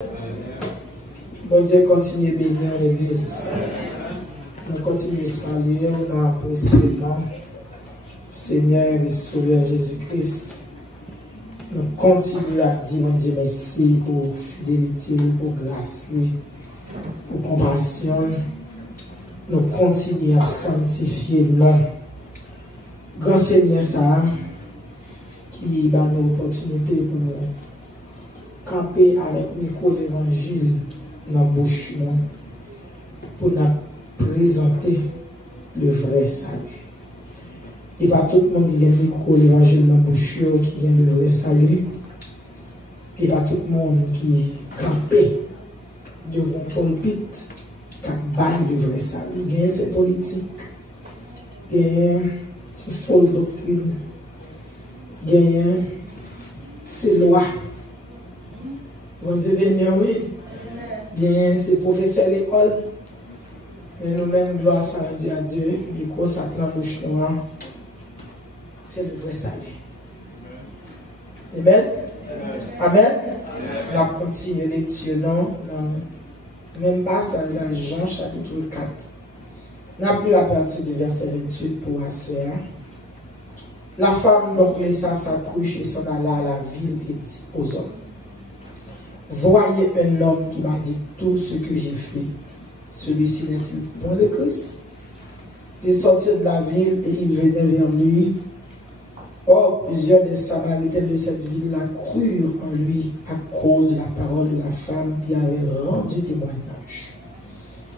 Bon Dieu, continue à bénir l'Église. Nous continuons à saluer dans le précieux nom, Seigneur et Sauveur Jésus-Christ. Nous continuons à dire, mon Dieu, merci pour fidélité, pour grâce, pour compassion. Nous continuons à sanctifier le nom. Grand Seigneur, ça, qui a une opportunité pour nous camper avec le micro de l'évangile dans la bouche pour nous présenter le vrai salut. Et pas tout le monde qui a le micro de l'évangile dans la bouche qui a le vrai salut. Et pas tout le monde qui campé devant le pulpit qui a le vrai salut. Il y a ces politiques, il y a ces fausses doctrines, il y a ces lois. Bon Dieu béni, oui. Bien, c'est professeur à l'école. Et nous-mêmes, gloire soit à Dieu. Micro, ça dans la bouche noire. C'est le vrai salut. Amen. Amen. On va continuer lecture dans même passage dans Jean chapitre 4. On a pris à partir du verset 28 pour assurer. La femme donc laissa sa couche et s'en alla à la ville et dit aux hommes: voyez un homme qui m'a dit tout ce que j'ai fait. Celui-ci n'est-il point le Christ? Il sortit de la ville et il venait vers lui. Or, plusieurs des Samaritains de cette ville la crurent en lui à cause de la parole de la femme qui avait rendu témoignage.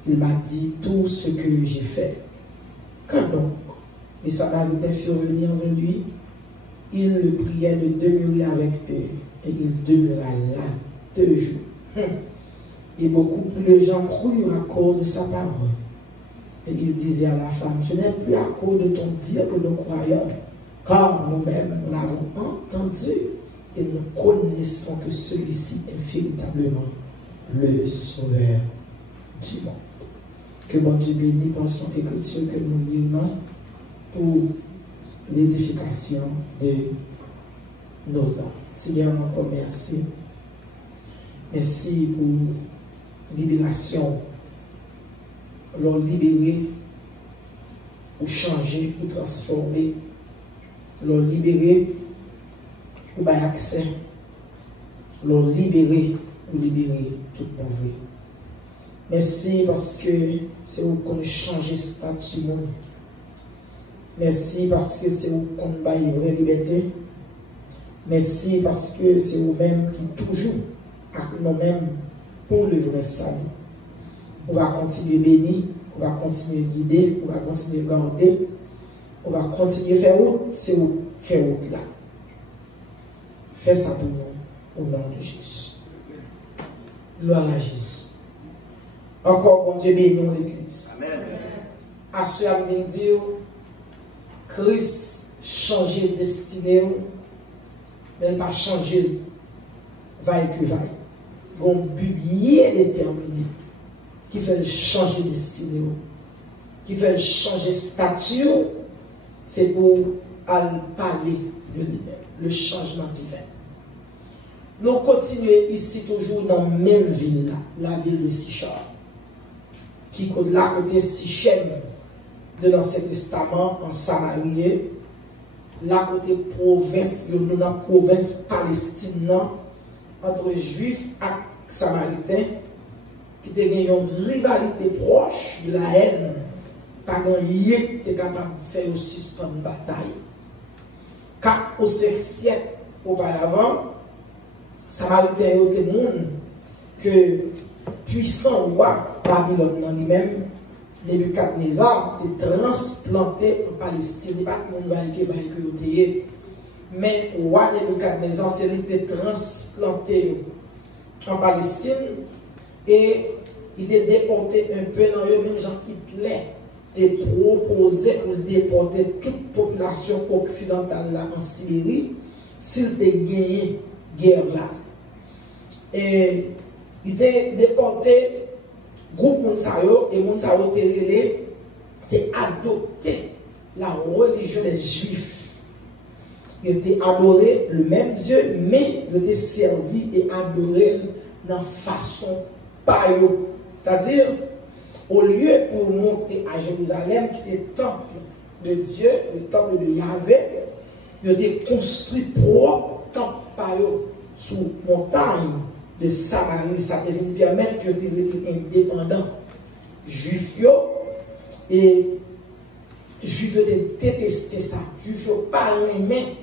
Il m'a dit tout ce que j'ai fait. Quand donc les Samaritains furent venir vers lui, il le priait de demeurer avec eux, et il demeura là 2 jours. Et beaucoup plus de gens crurent à cause de sa parole. Et il disait à la femme: ce n'est plus à cause de ton dire que nous croyons, car nous-mêmes nous l'avons entendu et nous connaissons que celui-ci est véritablement le Sauveur du monde. Que bon Dieu bénisse par son écriture que nous lisons pour l'édification de nos âmes. Seigneur, encore merci. Merci pour libération. Alors libérer, ou changer, ou transformer. Alors libérer, ou avoir accès. Alors libérer, ou libérer tout pauvre. Merci parce que c'est où qu'on change statut monde. Merci parce que c'est où qu'on a une vraie liberté. Merci parce que c'est vous-même qui toujours avec nous-mêmes pour le vrai salut. On va continuer bénir, on va continuer guider, on va continuer garder, on va continuer faire route, c'est où faire route là. Fais ça pour nous, au nom de Jésus. Gloire à Jésus. Encore, bon Dieu, bénissons l'Église. Amen. À ce à dire, Christ change de destinée, mais il pas changer vaille que vaille. Il y a un but bien déterminé qui fait changer de destinée, qui fait changer de statut, c'est pour parler de lui-même, le changement divin. Nous continuons ici toujours dans la même ville, la ville de Sichem, qui est là côté Sichem de l'Ancien Testament en Samarie, là côté province, nous dans la province palestine entre Juifs et Samaritains, qui était une rivalité proche de la haine, pas grand qui était capable de faire suspendre une bataille. 4 ou 5 siècles auparavant, Samaritains étaient des gens que puissant roi Babylone en lui-même, Nebuchadnezzar était transplanté en Palestine. Il n'y a pas de monde qui va écrire. Mais le roi Nebuchadnezzar, c'est lui qui était transplanté en Palestine et il était déporté un peu dans le même genre Hitler était proposé pour déporter toute population occidentale là en Syrie s'il était gagné guerre là. Et il était déporté. Groupe Mounsayo et Mounsayo était adopté la religion des Juifs. Il était adoré le même Dieu, mais il était servi et adoré dans la façon par eux. C'est-à-dire, au lieu pour monter à Jérusalem, qui était le temple de Dieu, le temple de Yahvé, ils ont construit propre temple par eux sous montagne de Samarie. Ça devait permettre que ils étaient indépendants. Juifs et Juifs détestaient ça. Juifs pas aimé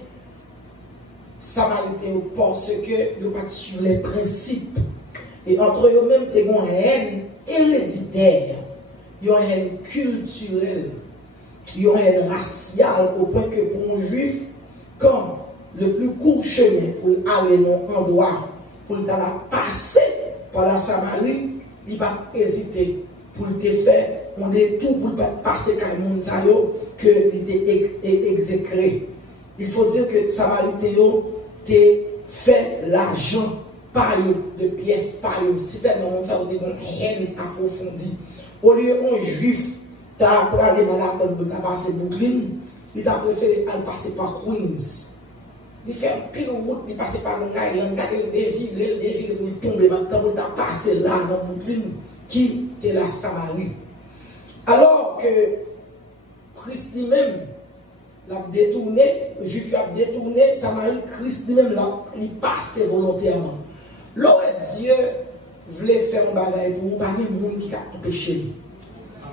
Samaritains parce que ils pas suivre les principes. Et entre eux-mêmes, ils ont une haine héréditaire, ils ont une haine culturelle, ils ont une haine raciale au point que pour un juif, quand le plus court chemin pour aller dans un endroit, pour passer par la Samarie, il va hésiter pour te faire on est tout pour passer par le monde que il était exécré. Il faut dire que Samaritains te fait l'argent par de pièces par eux. C'est tellement ça vous une haine approfondie. Au lieu un juif t'a appris dans la tente de passer Brooklyn, il t'a préféré aller passer par Queens. Il fait un pile route, il passe par Long Island, des villes, pour tomber maintenant, il a passé là dans Brooklyn, qui était la Samarie. Alors que Christ lui-même l'a détourné, le juif a détourné, Samarie, Christ lui-même l'a passé volontairement. Lorsque Dieu voulait faire un bagage pour vous, il y a des gens qui ont empêché.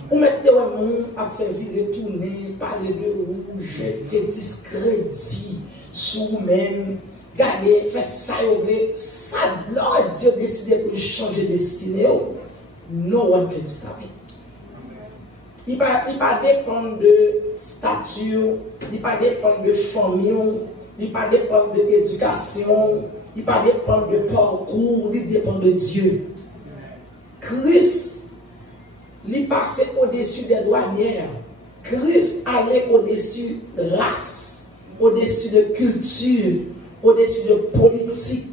Vous mettez un monde à faire vivre, retourner, parler de vous, jeter discrédit sur vous-même, garder, faire ça, ça, lorsque Dieu décide de changer de destinée, no one can stop it. Il ne va pas dépendre de statut, il ne va pas dépendre de famille, il ne va pas dépendre de l'éducation, il ne va pas dépendre de parcours, il dépend de Dieu. Christ, il passait au-dessus des douanières. Christ allait au-dessus de race, au-dessus de culture, au-dessus de politique,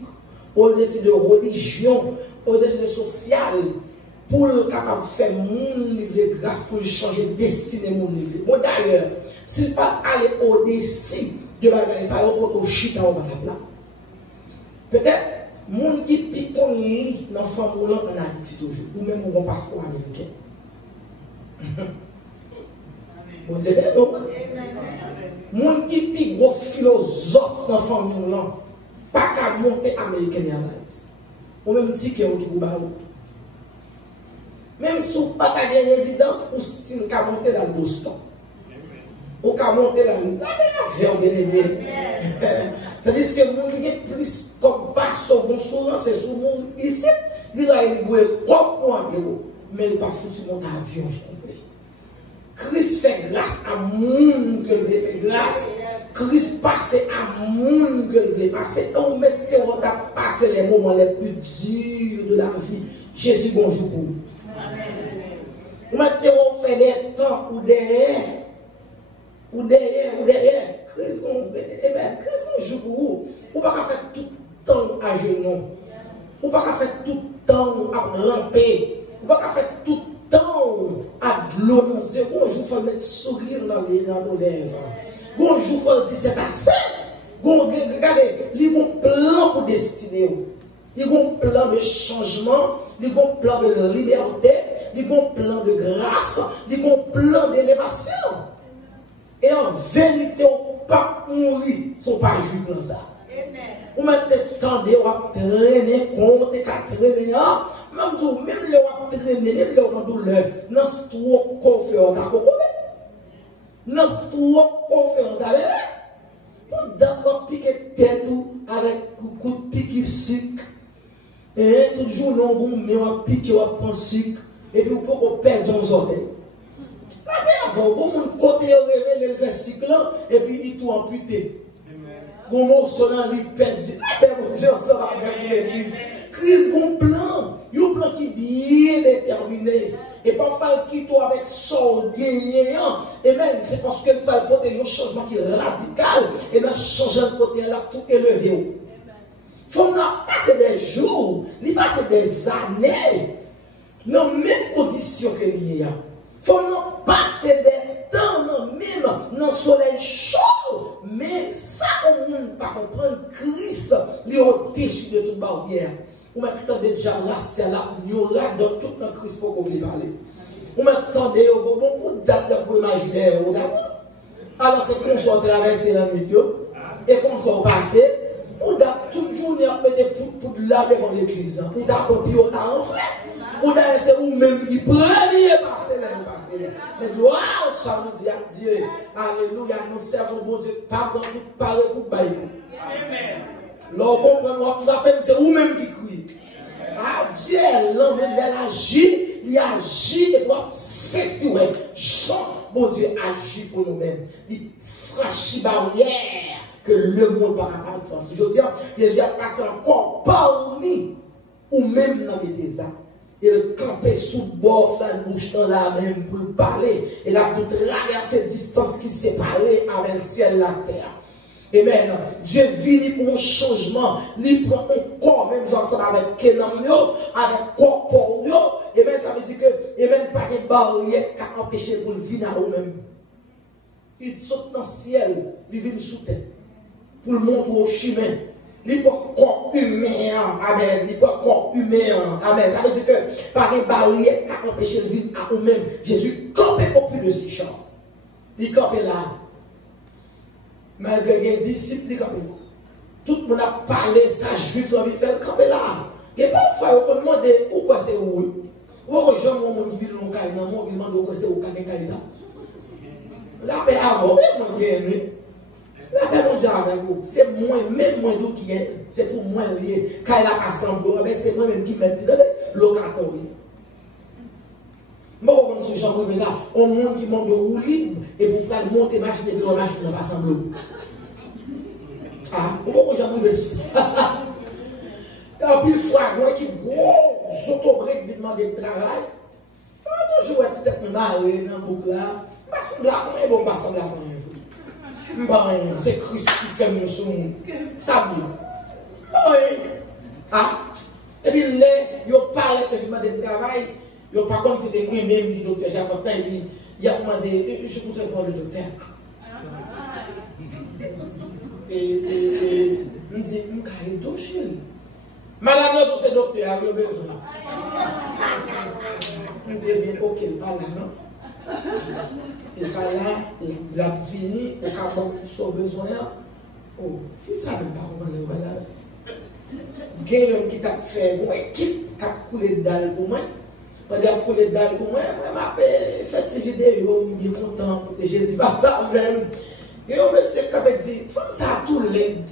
au-dessus de religion, au-dessus de social. Pour le capable de faire mon livre grâce pour changer de destinée mon livre. Bon d'ailleurs, s'il pas aller au-dessus de la grâce, ça va au chita au là. Peut-être, moun qui pique ton lit dans la femme en Haïti toujours, ou même au passeport américain. Bon Dieu, donc, moun qui pique gros philosophe dans la femme pas qu'à monter American Airlines. Ou même dit que vous même si vous n'avez pas de résidence, vous pouvez monter dans le Boston. Vous pouvez monter dans le Boston. C'est-à-dire que vous avez plus comme pas sur bon souvent, c'est sur mon ici, il a élevé propre mais il n'a pas foutu mon avion. Christ fait grâce à monde que il fait grâce. Christ passe à monde que il passer. On mettez on a passé les moments les plus durs de la vie. Jésus bonjour pour vous. Maintenant, on fait des temps ou derrière. Christ, Christ, joue pour vous. On ne va pas faire tout le temps à genoux. On ne va pas faire tout le temps à ramper. On ne va pas faire tout le temps à gloriser. Bonjour, il faut mettre sourire dans nos lèvres. Bonjour, il faut dire c'est assez. Regardez, il y a un plan pour destiner. Il y a un plan de changement, il y a un plan de liberté, il y a un plan de grâce, il y a un plan d'élévation. Et en vérité, on ne peut pas mourir sans pas jouer dans ça. Vous mettez tant de traîner contre les traîner, même le traîner, même le douleur, non c'est trop confiant d'accord. Non c'est trop confiant d'accord. D'accord piquer tête avec coup de pique sucre. Et toujours non bon mais on pique on prend sucre et puis on perd nos orteils. Avant, on côté révélé le versículo et puis il tout amputé. Bon morceau là il perdu. Mon Dieu ça va avec l'église. Christ un plan qui bien déterminé. Et parfois il quitte avec son gagnant. Et même c'est parce que le côté un changement qui est radical et dans changer le côté là tout élevé. Faut passer des jours, il passe des années dans les mêmes conditions que l'il y a. Faut passer des temps même dans le soleil chaud. Mais ça, on ne peut pas comprendre. Christ, il est au-dessus de toute barrière. Ou m'attendez déjà racial là, il y aura dans tout un Christ pour qu'on vous parler. Ou m'attendez au bon date pour imaginer, alors c'est qu'on soit traversé dans le milieu, et qu'on soit passé, on a toujours mettre pour laver dans l'église, pour t'accomplir, on t'a enflé, on a essayé ou même qui premier passer là, mais gloire, ça nous dit à Dieu, alléluia, nous servons bon Dieu, pas dans tout parler pour bailler. Amen. Lorsqu'on comprend, vous appelez, c'est vous-même qui crie. Ah, Dieu, l'homme, il agit et doit cesser, ouais. Bon Dieu agit pour nous-mêmes. Il franchit barrière que le monde par rapport à toi. Je veux dire, Jésus a passé encore parmi ou même dans les désastres. Il campait sous le bord, la bouche dans la même pour parler. Il a tout traversé distance qui séparait avec le ciel et la terre. Amen. Dieu vit pour un changement. Il prend un corps, même ensemble avec Kenan, avec corps pour eux. Amen. Ça veut dire que, amen, pas une barrière qui a empêché pour le vivre à eux-mêmes. Il saute dans le ciel, il vient sous terre. Pour le montrer au chemin. Il pas corps humain. Amen. Il pas corps humain. Amen. Ça veut dire que, par une barrière qui a empêché le vivre à eux-mêmes, Jésus campait au plus de 6 champs. Il campait là. Malgré les disciples, tout le monde a parlé, ça juif, il fait le camper là. Et parfois, on demande pourquoi c'est où. Ou rejoint mon ville, mon caille, mon ville, pourquoi c'est où, caille ça. La paix avant, on gagne. La paix mondiale avec vous, c'est moi, même moi qui gagne, c'est pour moi lié. Quand il a assemblé, c'est moi-même qui mette le locateur. Bon, on se chambre là, on monte qui monte de roue libre et vous pouvez monter machine et puis la machine n'a pas semblé. Ah, pourquoi j'en arrive sur ça? Et puis le fragment qui gros autobreak lui demande de travail. Toujours être tête marée dans le bouc là. Pas semblé à rien, bon, pas semblé à rien. C'est Christ qui fait mon son. Ça bien. Oui. Ah. Et puis là, il paraît que je demande de travail. Yo, par contre, c'était moi-même qui docteur Jacques, et puis il a demandé, je voudrais voir le docteur. Et il me dit, je vais chérie. Madame, nous, c'est docteur, il a besoin. Il me dit, bien, ok, il pas là, non? Il pas là, il a fini, il a son besoin. Oh, fils, ça ne même pas comment il va là. Il y a un qui t'a fait une équipe qui a coulé de dalle pour moi. Pendant que les dalles pour moi, je fait cette vidéo, je suis content que Jésus passe ça même. Et on me sait quand même dit, femme ça a tout l'aide.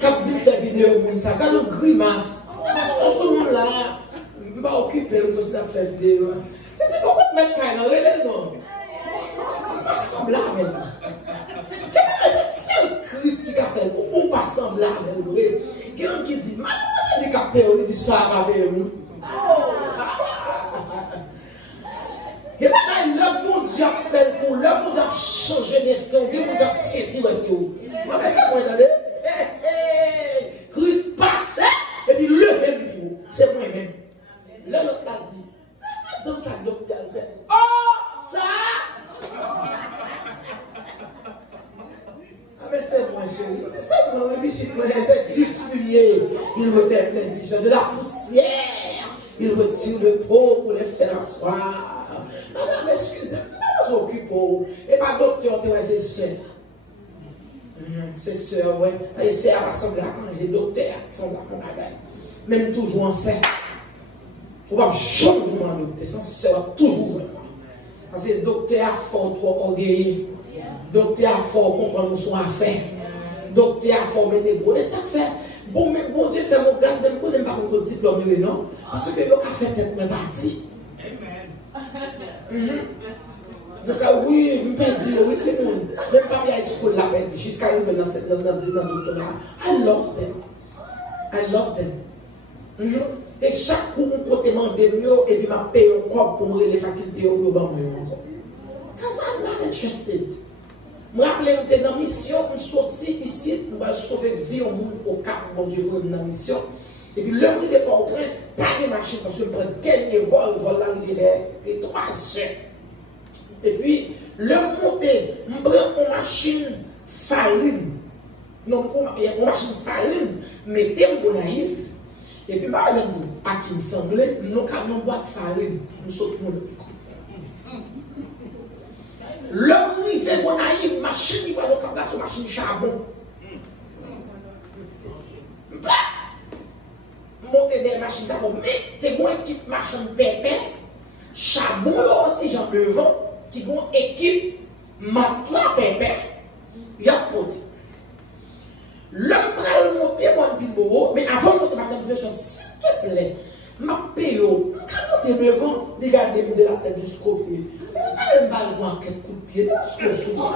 Quand vous faites vidéo, ça quand on grimace. Parce que ce moment-là, je ne vais pas occuper de ça faire vidéo. Et c'est pourquoi tu mets quand même réellement. Pas semblable. C'est le Christ qui a fait, ou pas semblable. Quelqu'un qui dit, handicapé, on dit ça va bien. Et maintenant, le bon Dieu a fait pour le bon Dieu a changé d'esprit, le bon Dieu a saisi l'esprit. Mais c'est moi, attendez. Christ passait et puis levez le bureau. C'est moi-même. L'autre a dit, c'est madame ça, l'hôpital. Oh, ça! Mais c'est moi, chérie. C'est ça, mon ami, c'est du fumier. Il retire l'indigent de la poussière. Il retire le pot pour les faire asseoir. Madame, excusez-moi, tu vas s'occuper. Et ma docteur, c'est sœur. C'est sœur, oui. Et c'est à l'assemblée quand les docteurs qui sont là pour la gagne. Même toujours en serre. On va jamais demander, c'est sans sœur, toujours. Parce que le docteur a fort trop orgueilleux. Docteur a fort comprendre son affaire. Docteur a fort mettre des gros. Et ça fait. Bon Dieu fait mon grâce, même qu'on n'aime pas mon diplôme, non? Parce que yo a fait tête même parti. Amen. Donc oui, je peux dire, oui, c'est bon. Même pas bien à l'école là, jusqu'à arriver dans le doctorat. I lost them. Et chaque coup, on peut demander mieux et puis m'a payé encore pour les facultés au global. Because I'm not interested. Je me rappelle, j'étais dans la mission, je suis sorti ici, je vais sauver la vie au Cap, mon Dieu, dans la mission. Et puis, le prix de Port-au-Prince, pas de machine, parce que je prends le dernier vol, le vol arrivé vers les 3 heures. Et puis, le monter, je prends une machine farine. Non, on machine farine, mettez mon naïf. Et puis, par exemple, à qui me semblait, nous camions boîte farine, nous sautons. L'homme qui fait mon naïf, machine qui va le cap là, sur machine charbon. Monter des machines charbon, mais t'es une équipe machine pépé, charbon, petit genre devant, qui ont une équipe matelas pépé, il y a petit. L'homme va le monter mon bilbo, mais avant de monter ma candidature, s'il te plaît, ma payo, quand tu es devant, regardez-moi de la tête jusqu'au pied. Mais pas même pas loin quelques coups de pied, parce que souvent.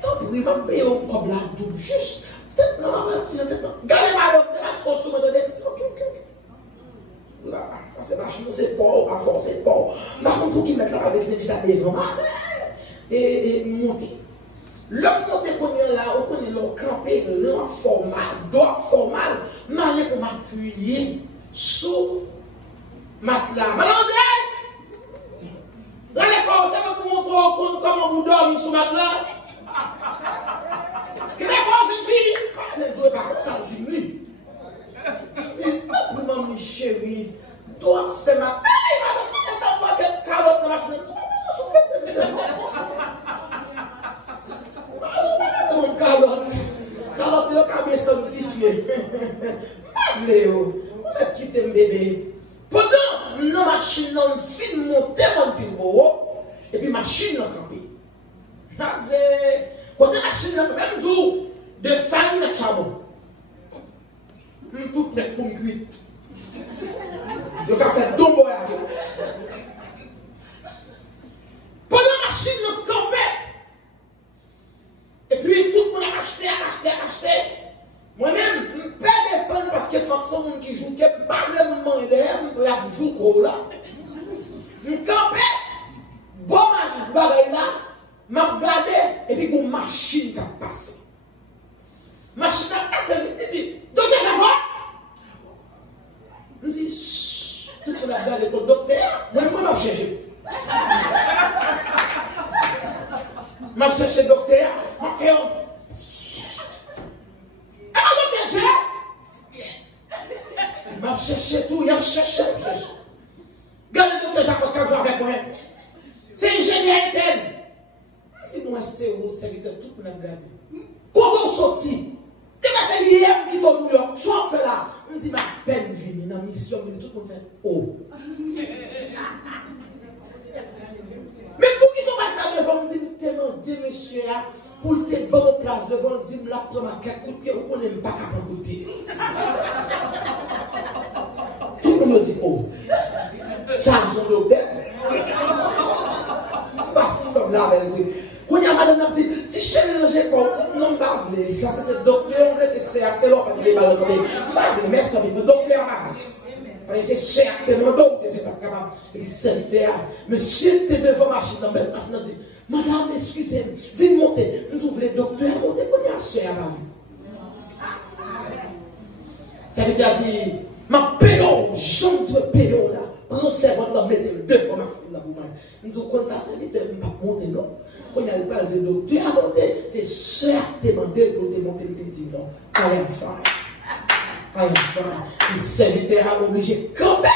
Tant pis, ma payo comme la double, juste, peut-être non, ma partie, gardez-moi l'homme de la force, ok. Là, c'est vachement, c'est pas, à force, c'est pas. Mais pour qu'il mette là avec les vitamines, vraiment, et monter. L'homme monté qu'on est là, on connaît l'homme campé, l'homme formal, droit formal, malin pour m'appuyer sous matelas. Madame, là, l'école, c'est pour montrer comment vous dormez sous matelas. Qu'est-ce que jeune fille? C'est deux par ça, dit c'est pas pour maman chérie, doit faire ma. Hey, madame, tu n'as pas quelle calotte dans la machine. C'est mon calotte. Calotte, il a bien sanctifié. On va quitter mon bébé. Pendant la machine, on fait monter mon pilbo. Et puis, machine, on campé. Quand la machine, on même tout de farine à charbon. Tout prêt pour me cuire. Donc, on fait deux bois avec. Pendant la machine, on campé. Et puis tout le monde a acheté. Moi-même, je ne peux pas descendre parce que faut que qui joue, qui ne pas vraiment demander, je vais jouer gros là. Je campais, bon bagaille là, je regardé, et puis une machine qui a passé. Machine qui a passé, je dis, docteur, ça va? Je dis, chut, tout le monde a regardé le docteur, moi, je cherché. Je cherché le docteur, je fait m'a cherché tout, il a cherché. Regardez le docteur Jacques quand je avec moi. C'est ingénieur interne. Si moi c'est au serviteur, tout le monde a regardé. Quand on sortit, tu vas hier qui est au New York, soit fait là. On dit ma peine venue, dans la mission, tout le monde fait oh. Mais pour qui on va devant, on dit, demandez monsieur, pour te bonne place devant, on dit, la prendre quelques coups de pied, on n'aime pas qu'à prendre coup de pied. Tout le monde dit, oh, ça, son docteur. Pas semblable avec lui. Quand il y a madame qui dit, si chirurgien compte, non, pas vrai. Ça, c'est le docteur, c'est certain, on va les balles tomber. Merci, le docteur. C'est certainement donc que c'est pas capable. Et puis, serviteur, monsieur, tu es devant la machine, dans la machine, dit, madame, excusez-moi, viens monter. Nous ouvrons le docteur, monter, qu'on y a soeur à ma vie. Serviteur dit, ma payon, j'entre payon là. Prends servante là, mettez-le devant ma machine là pour moi. Nous disons, comme ça, serviteur, ne pas monter, non. Quand il y a le pas le docteur à monter, c'est certainement pour démonter le dit non. I am fine. Le serviteur a obligé de camper,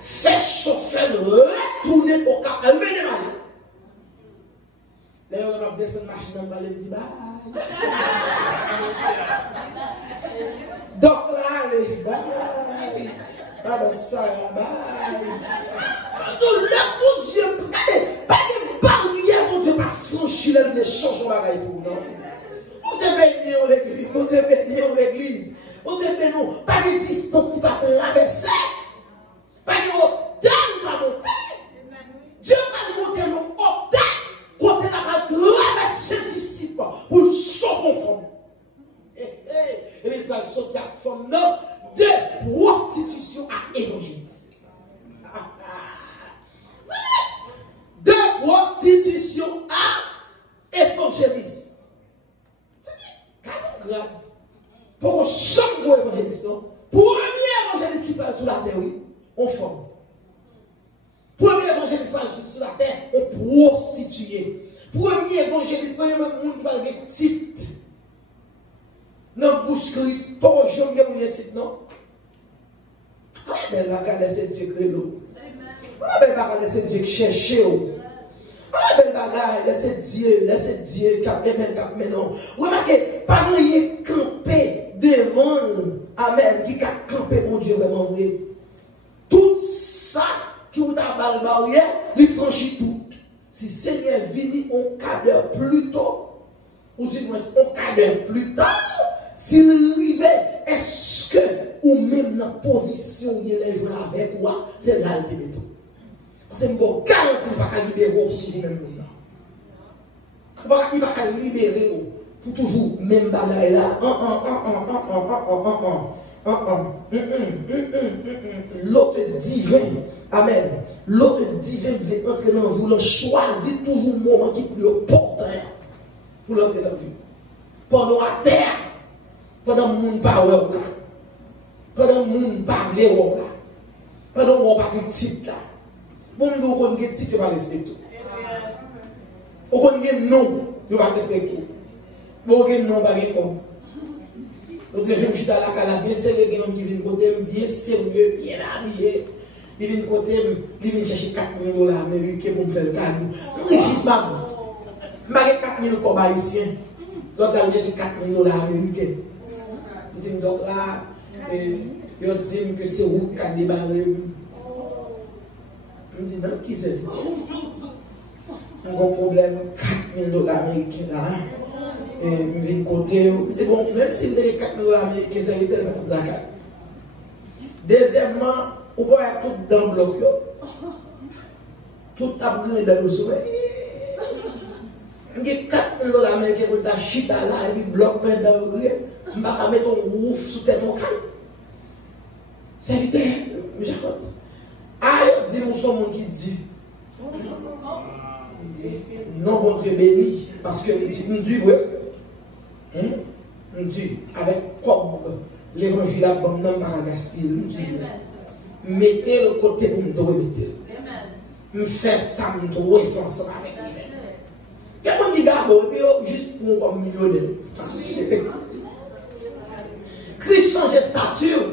faire chauffer, retourner au cap, elle mène les malades. D'ailleurs, on a descendu la machine, on va lui dire bye. Donc là, allez, bye. Madame Sarah, bye. Tout là, mon Dieu, pas de barrière, mon Dieu, pas franchir les changements bagaille pour nous. On s'est béni en l'église, on s'est béni en l'église. On se fait non, pas de distance qui va traverser, pas de hauteur qui va monter. Dieu va monter nos hauteurs, côté la va traverser d'ici pour le chauffer fond. Et il va sortir la forme de prostitution à évangéliste. De prostitution à évangéliste. C'est grave. Pour chaque gros évangéliste, pour un évangéliste qui passe sur la terre, oui, on forme. Premier évangéliste qui passe sur la terre, on prostitue. Premier évangéliste, premier monde qui va le titre. Dans bouche Christ, pas jamais vous y êtes non. Mais la garde c'est Dieu que l'eau. Mais la garde c'est Dieu qui cherche. Mais la garde c'est Dieu qui a même non. Remarquez, pas rien camper devant, amen, qui a campé mon Dieu vraiment vrai. Tout ça qui vous a balbaoué, il franchit tout. Si Seigneur vini un quart d'heure plus tôt, ou du moins un quart d'heure plus tard, s'il arrivait, est-ce que, ou même dans la position où il est joué avec moi, c'est là le téméto. Parce que bon, quand il ne va pas libérer pour vous-même. Il ne va pas libérer pour toujours même bagaille là. L'autre divin, amen. L'autre divin veut entrer dans vous, le choisit toujours le moment qui est plus important pour l'entrer dans vous. Pendant la terre, pendant que le monde parle là, pendant que le monde parle là, pendant que on parle de titre là, bon, nous avons des titres qui ne pas respecter. On a des noms qui ne pas respecter. Bon, on a des noms qui ne pas respecter. Donc, je me suis dans la cala, bien sérieux, qui vient côté, bien sérieux, bien habillé. Il vient côté, il vient chercher 4 000 $ américains pour me faire le cadeau. Je ne suis pas. Je n'ai 4 000 comme haïtien. Donc, il chercher 4 000 $ américains. Il dit, donc là, il dit que c'est vous qui avez débarré. Je dis, non, qui c'est? Mon problème, 4 000 $ américains là. Il vient côté. C'est bon, même s'il y a 4 000 $ américains, c'est tellement la carte. Deuxièmement, on voit tout dans le bloc. Tout a brûlé dans le sommeil. Il y a 4 000 $ américains pour ta chita là, et puis bloc dans le riz. Je ne vais pas mettre un ouf sous tellement calme. C'est vite, j'accorde. Ah, il dit, nous sommes monde qui dit. Non, bon Dieu béni. Parce que nous dit, oui. Nous dit, avec comme l'évangile à bon nom par gaspiller, nous dit, mettez le côté pour nous remettre. Nous faire ça, nous devons faire ensemble avec lui. Il y a un petit gars, juste pour un millionnaire. Christ change de stature.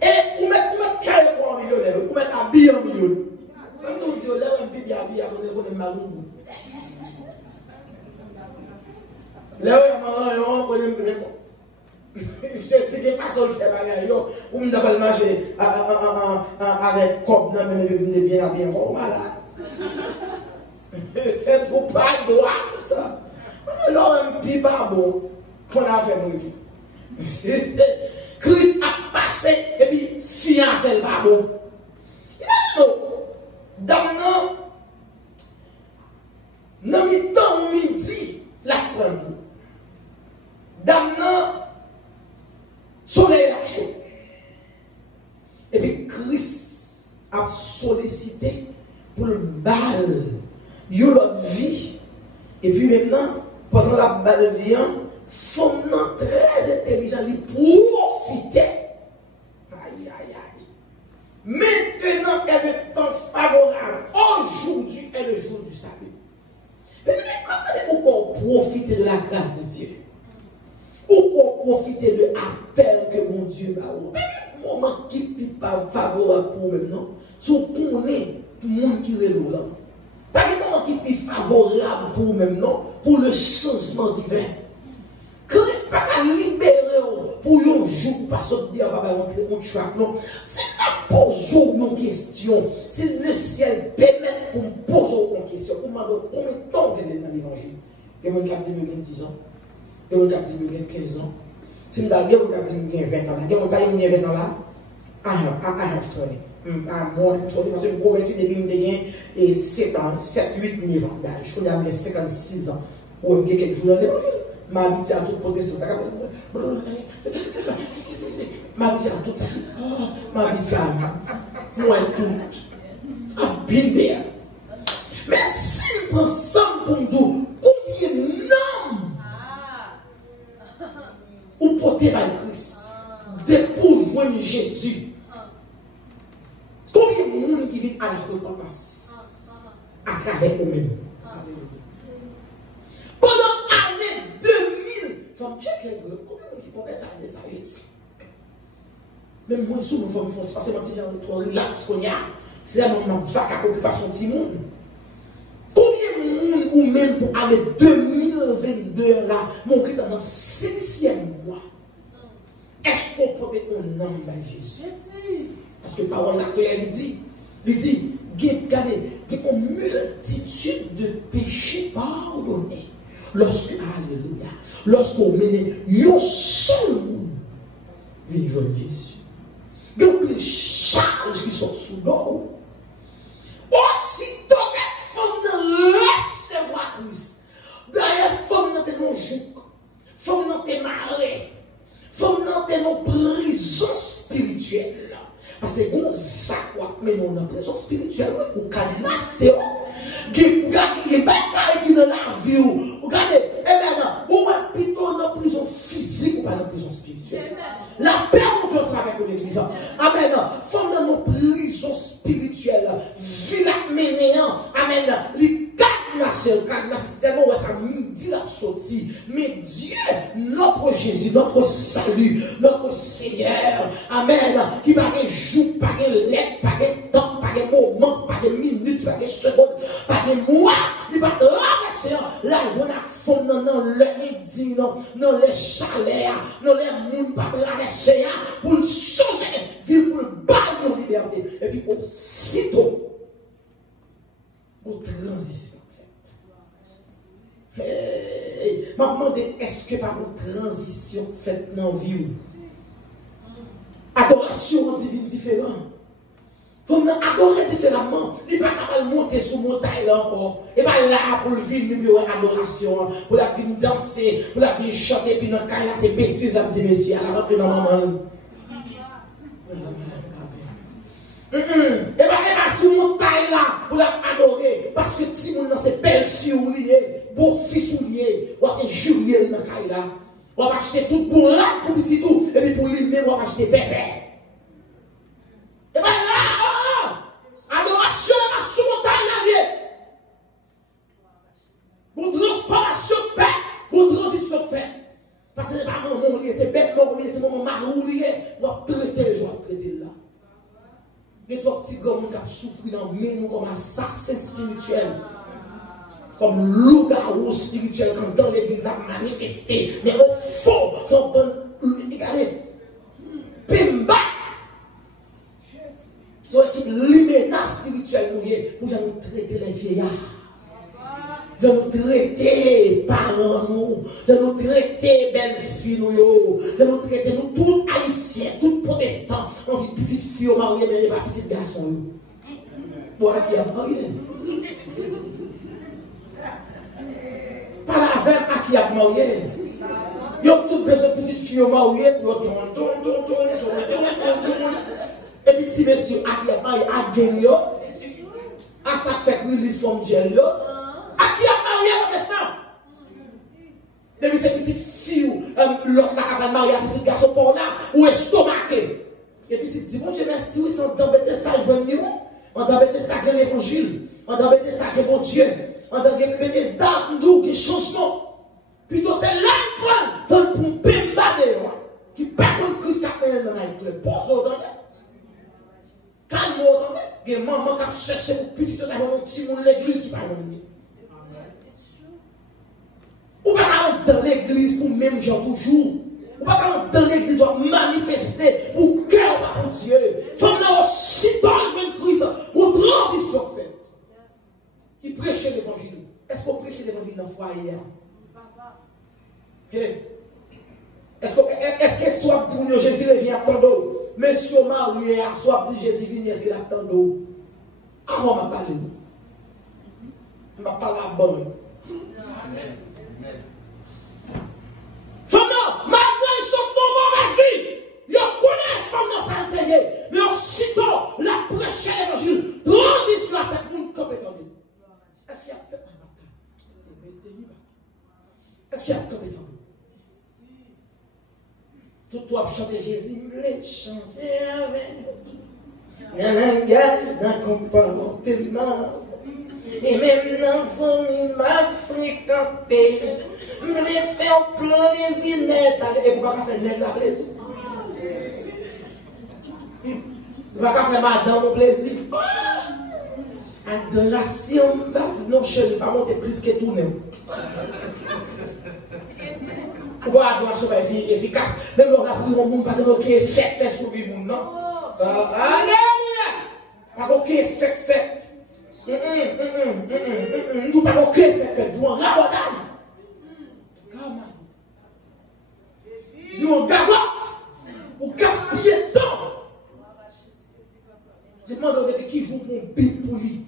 Et vous mettez carré pour un millionnaire, vous mettez habillé en millionnaire. Même si vous dites, là, on peut bien habiller, on est marron. Là, on est marron. C'est des façons de faire bagaille. Ou nous avons marché avec cop, non, mais nous sommes bien habillés. Oh, voilà. Peut-être vous pas droit. Alors, un petit barbon qu'on a fait mourir. Christ a passé et puis fini à faire le barbon. Dans le temps midi, la prendre. Dans le soleil a chaud. Et puis Christ a sollicité pour le bal. Il y a l'autre vie. Et puis maintenant, pendant la balle vient, femme très intelligent, il profite. Aïe, aïe, aïe. Maintenant est le temps favorable. Aujourd'hui est le jour du salut. Mais pourquoi profiter de la grâce de Dieu? Pourquoi profiter de l'appel que mon Dieu m'a donné? Mais moment qui n'est pas favorable pour maintenant, c'est qu'on est tout le monde qui est là. Pas un moment qui est favorable pour maintenant, pour le changement divin. Christ n'a pas libéré pour un jour, pas sortir, pas rentrer au track, non. C'est à poser une question. Si le ciel permet pour me poser une question, pour me demander combien de temps qu'elle est dans l'évangile. Il y a un qui dit 10 ans. Il y a un qui dit 15 ans. Si je dis 20 ans, il y a un 20 ans là. I have 20. I'm more than 20. Parce que je me convertis depuis que j'ai 7 ans, 7, 8, 9 ans d'âge. Je suis à 56 ans. Ou il y a quelques jours dans l'évangile. Ma habitude à tout protester. Ma habitude à tout ça. Ma habitude à moi tout. I've been there. Mais si nous pensons pour nous, combien d'hommes ou porter par Christ, d'épouse joindre Jésus, combien de monde qui vit à la repentance à travers eux-mêmes. Pendant l'année 2000, femme, tu combien de gens qui peuvent être sérieux? Même moi, sous nous faisons parce que c'est un relax qu'on y a. C'est un moment de vague à occupation de monde. Combien de monde ou même pour aller 2022 là, mon Christ dans le 6e mois? Est-ce qu'on peut être un homme de Jésus? Parce que parole la claire il dit, regardez, il y a une multitude de péchés pardonnés. Alléluia, lorsqu'on mène un seul monde, vient jouer Jésus. Il y a des charges qui sont sous l'eau. Aussitôt que les femmes recevoir Christ, d'ailleurs, les femmes n'ont pas de joug, les femmes n'ont pas de marée, les femmes n'ont pas de prison spirituelle. Parce que comme ça, mais non, dans la prison spirituelle, ou cadenassé, qui est dans la vie, regardez, eh bien, ou plutôt dans la prison physique ou pas dans la prison spirituelle. La paix de Dieu sera avec l'église. Amen. Femme dans nos prisons spirituelles, ville ménéant, amen. Les cadenassés, c'est tellement où ça midi la sortie. Mais Dieu, notre Jésus, notre salut, notre Seigneur, amen, qui par un jour, par un lettre, par un temps, par un moment, par une minute, par une seconde, par un mois, il va traverser la journée fond dans les dans les chalets, dans les mouns, pas traverser pour changer, vivre pour le bal de liberté. Et puis aussitôt, pour transition faite. Je me demande, est-ce que par une transition faite dans la vie? Adoration divine différente. Faut adorer différemment. Il n'est pas capable de monter sur montagne là encore. Il n'est pas là pour le vivre numéro adoration, pour la venir danser, pour la venir chanter, puis dans le cas là, c'est bêtise, là, petit monsieur, à la rentrée dans maman. Il n'est pas sur montagne là, pour l'adorer, parce que si mon c'est belle fille ou lié, beau fils ou lié, ou à juillet dans le cas là. On va acheter tout pour là, pour petit tout, et puis pour lui-même, on va acheter bébé. Et bien là, adoration est sous montagne la vie. Pour transformation de fait, pour transition de fait. Parce que ce n'est pas mon lié, c'est bête, c'est mon marou lié. On va traiter, je vais traiter là. Il y a trois petits gars qui ont souffert dans le comme assassin spirituel. Comme loup-garou spirituel, comme dans l'église, a manifesté. Mais au fond, son bon. Regardez. Pimba! Son équipe liména spirituelle, nous allons traiter les vieillards. De nous traiter parents, de nous traiter belles-filles, de nous traiter nous tous haïtiens, tous protestants, on dit petite fille mariée, mais pas petit garçon. Pour qui a marié. Pas la même à qui a marié. Ils ont toutes besoin de petites filles mariées pour et puis si monsieur a qui a marié à gagné, à ça fait que l'islam gèle. Qui a marié à protestant? Depuis ces petites filles, l'autre n'a pas marié à petit garçon pour là, ou estomaqué. Et puis tu dis, bon Dieu, merci, oui, on t'embête ça, joignez-vous. On t'embête ça, que l'évangile. On t'embête ça, que bon Dieu. On t'embête ça, nous, qui changement. Plutôt c'est là, dans le pompé de qui perd le Christ à dans le poste, calme-moi, il y a maman qui a cherché pour petit dans l'église qui parle de lui. Ou pas dans l'église pour même gens toujours. Ou pas dans l'église pour manifester pour cœur par Dieu. Femme là aussi dans le Christ pour transition faite. Qui prêche l'évangile. Est-ce qu'on prêche l'évangile dans le foyer? Est-ce que soit dit Jésus revient à ton mais si on marié, soit dit Jésus vient, est-ce qu'il attend d'eau? Avant de parler. Je ne vais pas la bonne. Femme, malgré son bon mauvaise, il connaît femme dans sa intérieur, mais aussitôt la prêche l'évangile, transition la fait pour nous camper dans lui. Est-ce qu'il y a est-ce qu'il y a camper dans lui? Tout toi chanter Jésus, me chanter avec. Il y a un gars d'un comportement. Et même dans son m'a fréquenté. Je l'ai fait au plaisir net. Et vous ne pouvez pas faire net la plaisir. Vous ne pouvez pas faire madame au plaisir. Adoration, non chérie, pas monter plus que tout même. Pourquoi l'adoration est efficace? Même on a pris mon monde, pas de fait sur le monde, non? Alléluia! Pas de fait. Nous pas de fait. Vous en rabotez. Vous en gagote. Vous gaspillez le temps. Je demande depuis qui joue mon Bible pour lui.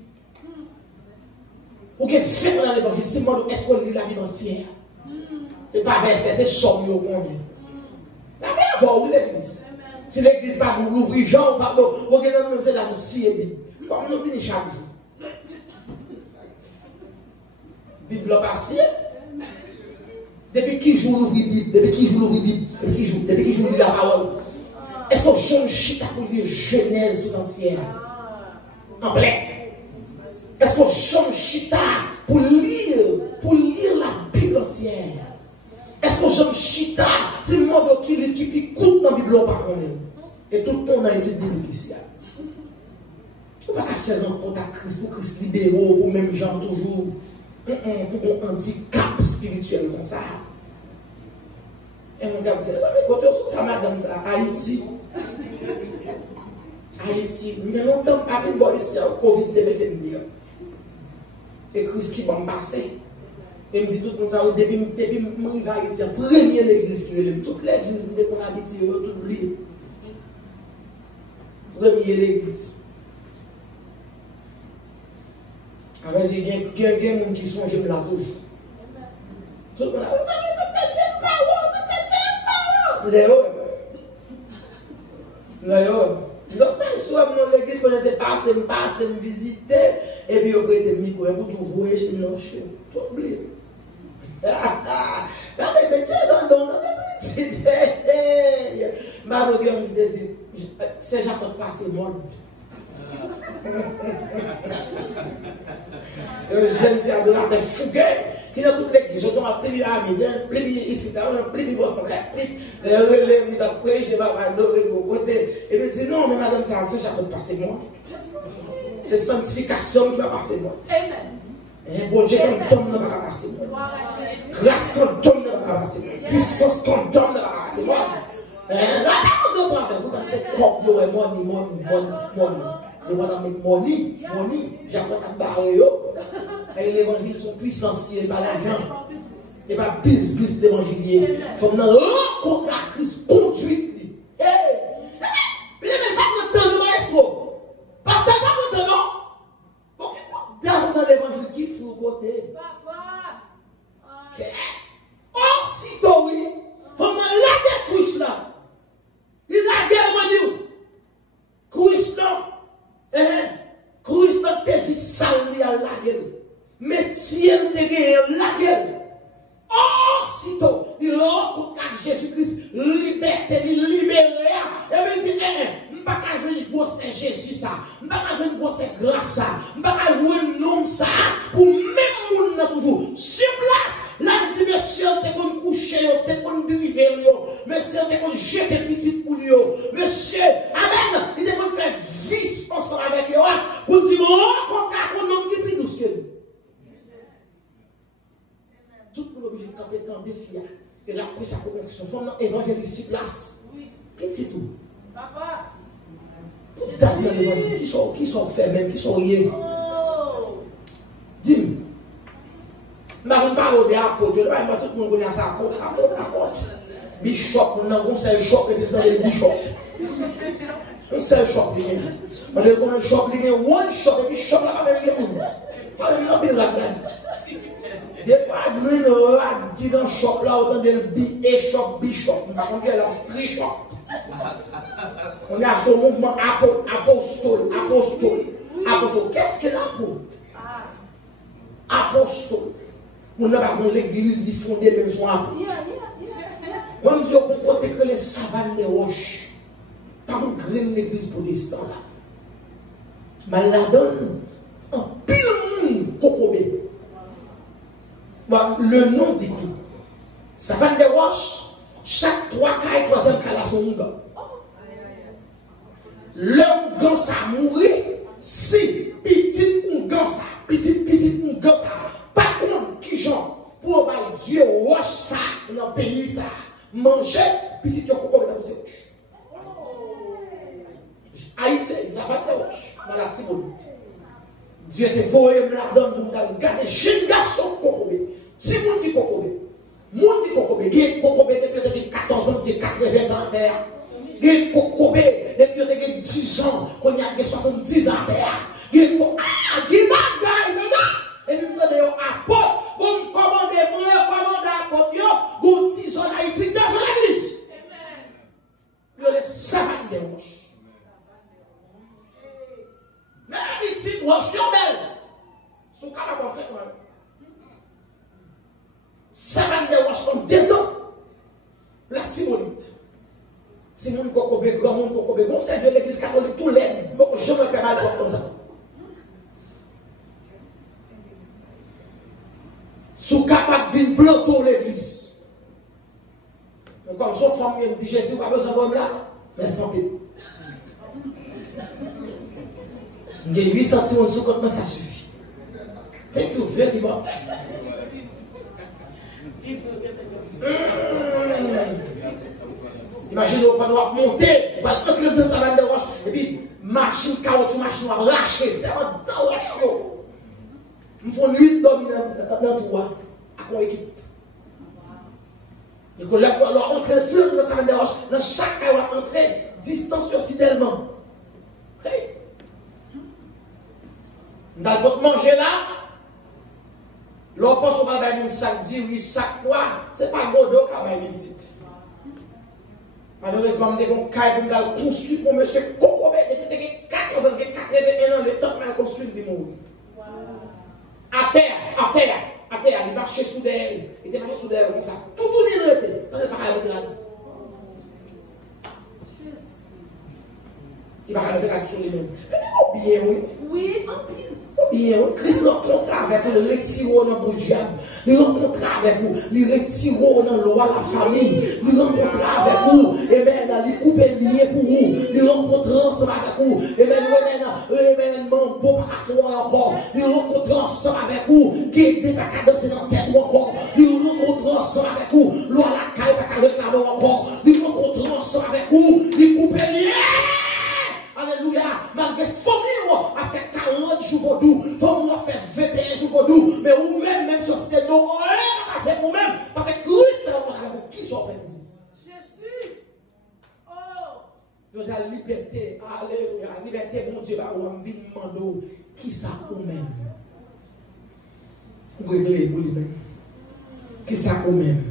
Ou bien fait dans l'évangile, c'est moi est-ce qu'on lit la Bible entière? C'est pas verset, c'est somme au combien. La même va où l'église. Si l'église pas nous l'ouvrir, Jean, pas nous, regardez nous c'est là nous si comme nous finissons chaque jour. Bible passée. Depuis qui joue l'ouvrir Bible, depuis qui joue la parole. Est-ce que je chita pour lire Genèse tout entière? En plein. Est-ce que je chita pour lire la Bible entière? Est-ce que je chita, c'est le monde qui écoute dans la Bible par contre? Et tout le monde a été biblique ici. On ne peut pas faire rencontre à Christ pour Christ libéraux, pour même gens toujours, pour un handicap spirituel comme ça. Et mon gars dit, quand on ça madame ça, Haïti. Haïti, il y a longtemps, avec moi ici, Covid devait venir. Et Christ qui m'a passé. Et me dit tout le monde, depuis que je suis ici, la première église qui est toute l'église qu'on habite, tout oublié. Première église. Alors, il y a des gens qui sont là toujours. Tout le monde a dit, Léo. Donc, soit mon église connaissait passer, me visiter, et puis, on peut être mis pour tout voyer, non, je suis tout oublié. Mais c'est Jacob passé mort. Jeune dit adorateur fougueux qui dans toute l'église, je donne un plus ami, plus ici, un plus Boston, plus relève d'après, je vais adorer au côté. Et puis dit non, mais madame, ça, c'est Jacob passé mort. C'est sanctification qui va passer mort. Amen. Bon Dieu, quand on ne va pas passer. Grâce quand on ne va pas passer. Puissance quand on ne va pas passer. La chose va faire. Vous pensez que money. They want to make money. J'apprends à barrer. Et l'évangile sont puissants si il n'y a pas l'argent. Il n'y a pas business d'évangile. Il faut rencontrer à Christ, conduite. Mais il n'y a pas de temps de maestro. Parce que pas de temps, non. Dans l'évangile qui fout au côté. Aussitôt, oui, il faut la couche là. Il a guerre, couche là. Couche là, t'es vu sale à la gueule. Métier de guerre, la gueule. Aussitôt, il rencontre Jésus-Christ, liberté, il libère. Et bien, il dit, je ne vais pas jouer une grosse Jésus, ça. Je ne vais pas jouer une grosse grâce, ça. Je ne vais pas jouer un nom, ça. Pour même monde toujours. Sur place, là, il dit, monsieur, t'es qu'on coucher, t'es qu'on dériver, monsieur, t'es qu'on jeter petit pour lui. Monsieur, amen. Il dit qu'on fait vice ensemble avec lui. Pour dire, on rencontre un homme qui est plus douce que nous. Tout le monde est campé dans des filles. Et la prêche à connexion. Faut un évangéliste sur place. Petit tout. Papa. Qui sont faits même, qui sont rien. Dis-moi. Je ne vais pas parler d'apôtre. Je ne vais pas tout le monde connaît ça. Apôtre. Bishop, on a un seul shop et puis dans les bishop. Un seul shop. On a un shop, il y a one shop et puis shop là, pas même il y a des fois, qui dans le shop là, autant de B-shop. Par contre, il y a la street shop. On a ce mouvement apostole. Qu'est-ce que l'apôtre? Apostole. On n'a pas l'église qui fondée même son apôtre. Moi, je dis qu'on compte que les savanes les roches. Pas une grande église protestante là. Mais la donne, en pile monde, Bon, le nom dit tout. Savane des roches, chaque 3 cas et 3e cas là sont gars. L'homme gars ça mourir, si petit ou gars ça, petit ou gars ça, par contre, qui genre, pour bah, Dieu roche ça, dans le pays ça, manger, petit yo coco dans ses roches. Haïti, il a pas de roche, dans la Tibonite. Dieu te voye là-dedans pour nous garder jeune garçon kokobé. Si moun dit kokobé, moun dit kokobé, gen kokobé depuis 14 ans, 80 ans terre. Gen kokobé depuis 10 ans, qu'on y a 70 ans terre. Gen bagay et puis nous donnons un apôtre, pour commander apôtre yo, go 10 ans Haïti dans l'église. Yo les savane des roches. Mais la petite roche belle, sous caractère moi. Savane des roches comme dedans. La Tibonite. Si mon kokobé, grand monde kokobé, on serve l'église catholique tout l'aide. Moi, je me perds à comme ça. Sous capable de venir planter l'église. Mais comme son femme me dit, Jésus, pas besoin de vous là, mais sans pire. Il y a 8 cm sous compte, mais ça suffit. Thank you very much. Imaginez, on va monter, on va entrer dans sa de roche, et puis, machine, caoutchouc, machine, on va racher, c'est un temps roche. Il faut lui dominer dans le droit, à quoi équipe. Il faut leur entrer dans sa de roche, dans chaque cas, on va entrer, distance aussi tellement. Hey. Dans le manger là, l'on pense qu'on va avoir un sac dit oui, sac quoi, c'est pas Godo qui a une petite. Malheureusement, je vais construire pour M. Kokobé depuis 14 ans, 81 ans, le temps qu'il a construit des mots. À terre, il marchait sous d'elle, il était marché sous d'elle comme ça. Tout il était, parce que pas à il va faire sur les mêmes. Mais bien, oui. Oui, en pile. Bien, Christ rencontre avec vous, le retire dans le diable. Il rencontre avec vous, il retire dans le roi la famille. Il rencontre avec vous, et bien, il coupe le lien pour vous. Il rencontre ensemble avec vous, et bien, l'événement, beau pas faire encore. Il rencontre ensemble avec vous, qui est pas qu'à danser dans la tête encore. Il rencontre ensemble avec vous, loi la caille pas qu'à réclamer encore. Il rencontre ensemble avec vous, il coupe le lien. Alléluia, malgré famille, a fait 40 jours pour nous, famille a fait 21 jours pour nous, mais vous-même, même si c'était nous, on est passé vous-même, parce que Christ est votre qui sont avec nous. Jésus, oh, nous avons la liberté, alléluia, liberté, mon Dieu, on a envie de demander qui ça vous-même. Vous réglez pour lui-même. Qui ça vous-même.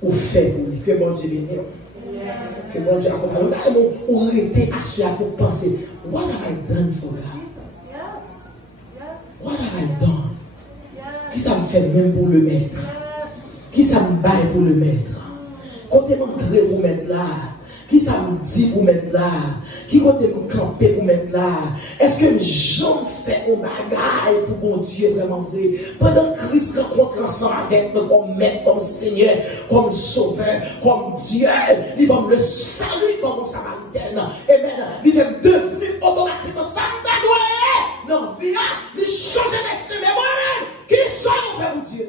Vous faites pour lui, que bon Dieu bénisse. Que bon Dieu accompagne. On était assis pour penser, what have I done for God? What have I done? Qui ça me fait même pour le mettre? Qui ça me baille pour le mettre? Quand tu m'entrer pour mettre là, qui ça me dit pour mettre là? Qui côté me camper pour mettre là? Est-ce que j'en fais un bagage pour mon Dieu vraiment vrai? Pendant que Christ rencontre ensemble avec nous comme maître, comme Seigneur, comme sauveur, comme Dieu, il va me le saluer comme samaritaine. Et maintenant, il est devenu automatiquement ça me doit. Non, viens, il change d'esprit, mais moi-même, qui soit on fait pour Dieu?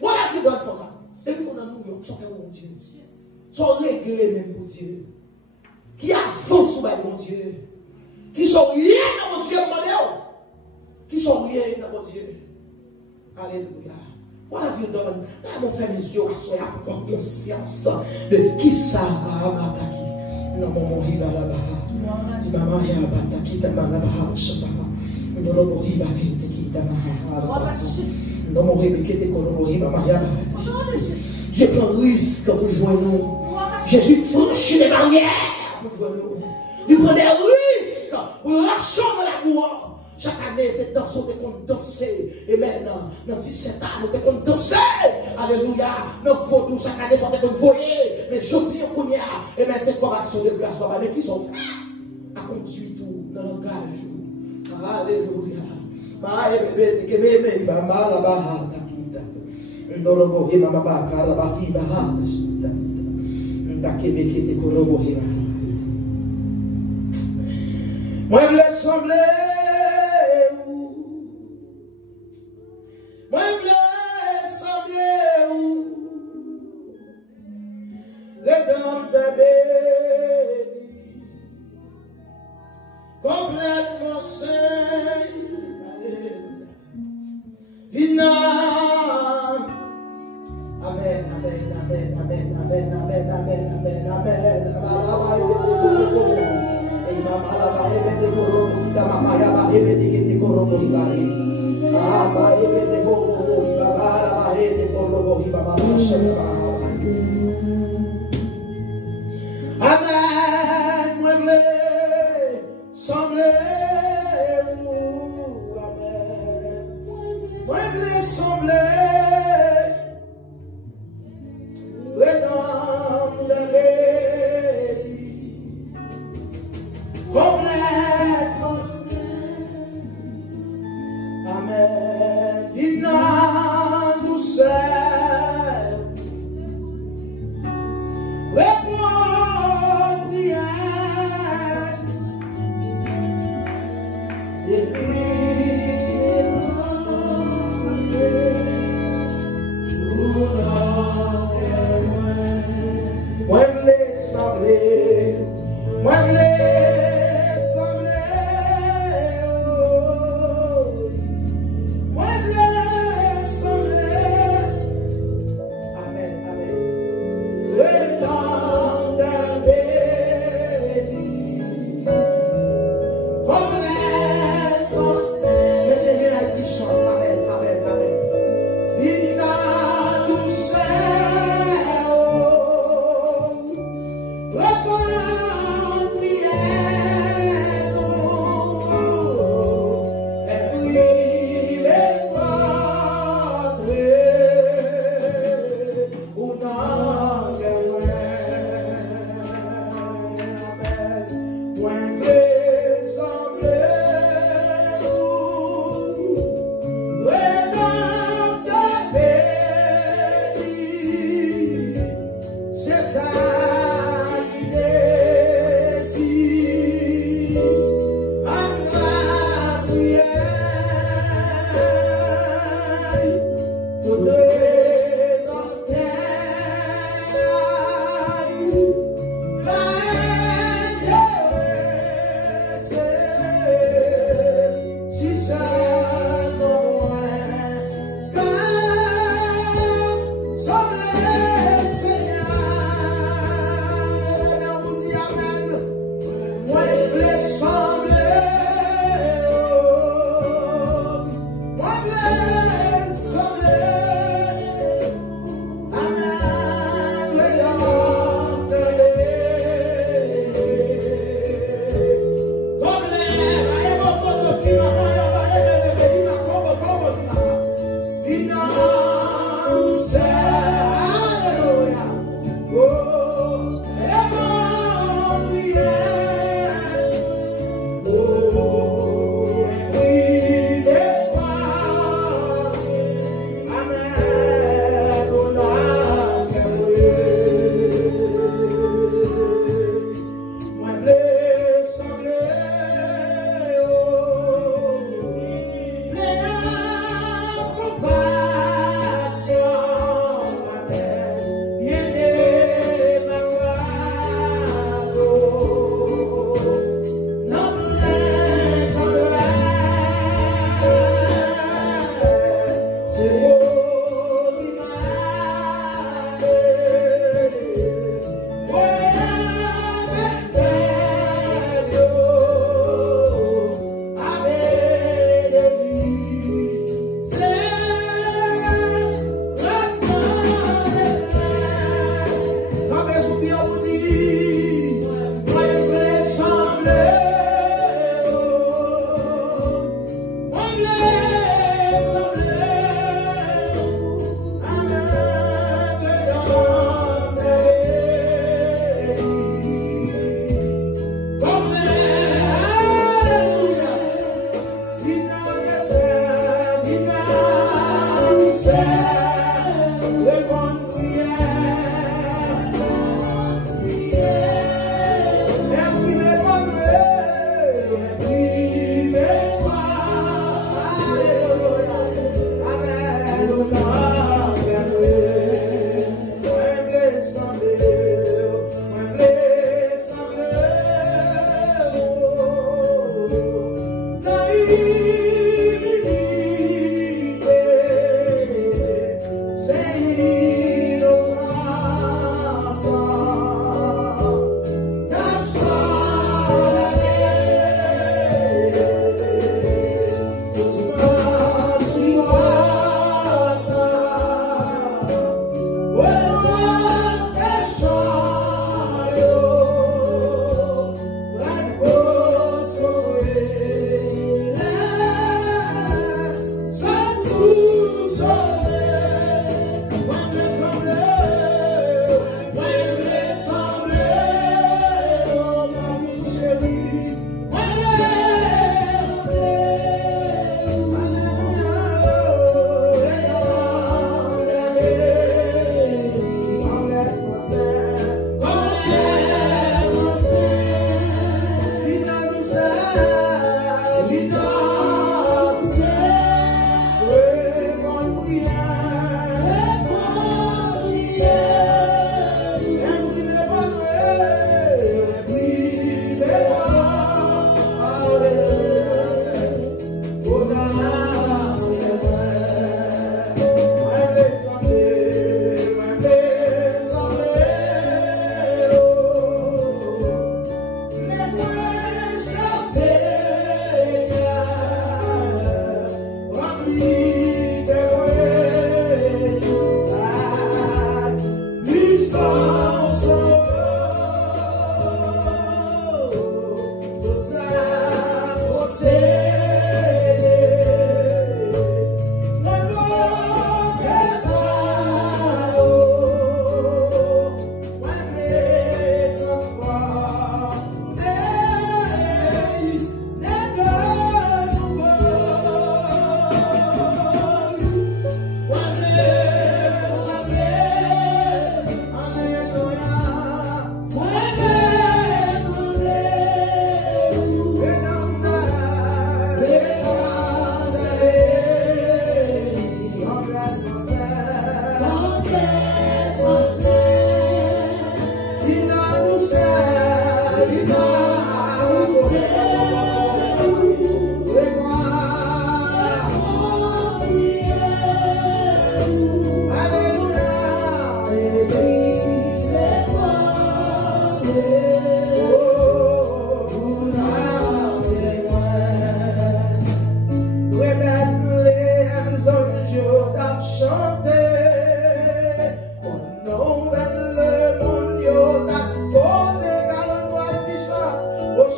Voilà qui donne pour moi. Depuis qu'on a New York, ça fait pour Dieu. Sont réglés même pour Dieu. Qui avance sous mon Dieu. Qui sont rien dans mon Dieu, qui sont rien dans mon Dieu. Alléluia. What have you done? Là, mon frère, mes yeux à pour prendre conscience de qui ça a abataki. Non, mon riba là-bas. Maman, il y a abataki, ta maman là-bas, chatama. Non, mon riba qui était là-bas. Non, mon riba qui était là-bas. Dieu prend risque pour joindre nous. Jésus franchit les barrières pour joindre nous. Il prend des risques pour lâcher de l'amour. Chaque année, c'est dans son qu'on danser. Et maintenant, dans 17 ans, nous devons danser. Alléluia. Nous faisons chaque année, nous devons voler. Mais je dis qu'on y a. Et bien, c'est comme action de grâce. Mais qui sont frères à conduire tout dans le langage. Alléluia. Ndorobohi mama karabahi bahata shita. Ndakebekete korobohi bahata. Moi me laisse sembler où? Moi me laisse sembler où? Rédempteur béni, complètement saint, vina. Amen, amen, amen, amen, amen, amen, amen, amen, amen. Amen, moi me sembler où? Amen, moi me sembler rédempteur béni, complètement saint. Amen, vina douceur, réponds prière, et puis moi me laisse sembler, moi me laisse sembler, oh, moi me laisse sembler. Amen, amen. Rédempteur béni, complètement saint. Mettez à qui chante, amen, amen, amen. Vina douceur, oh, réponds prière.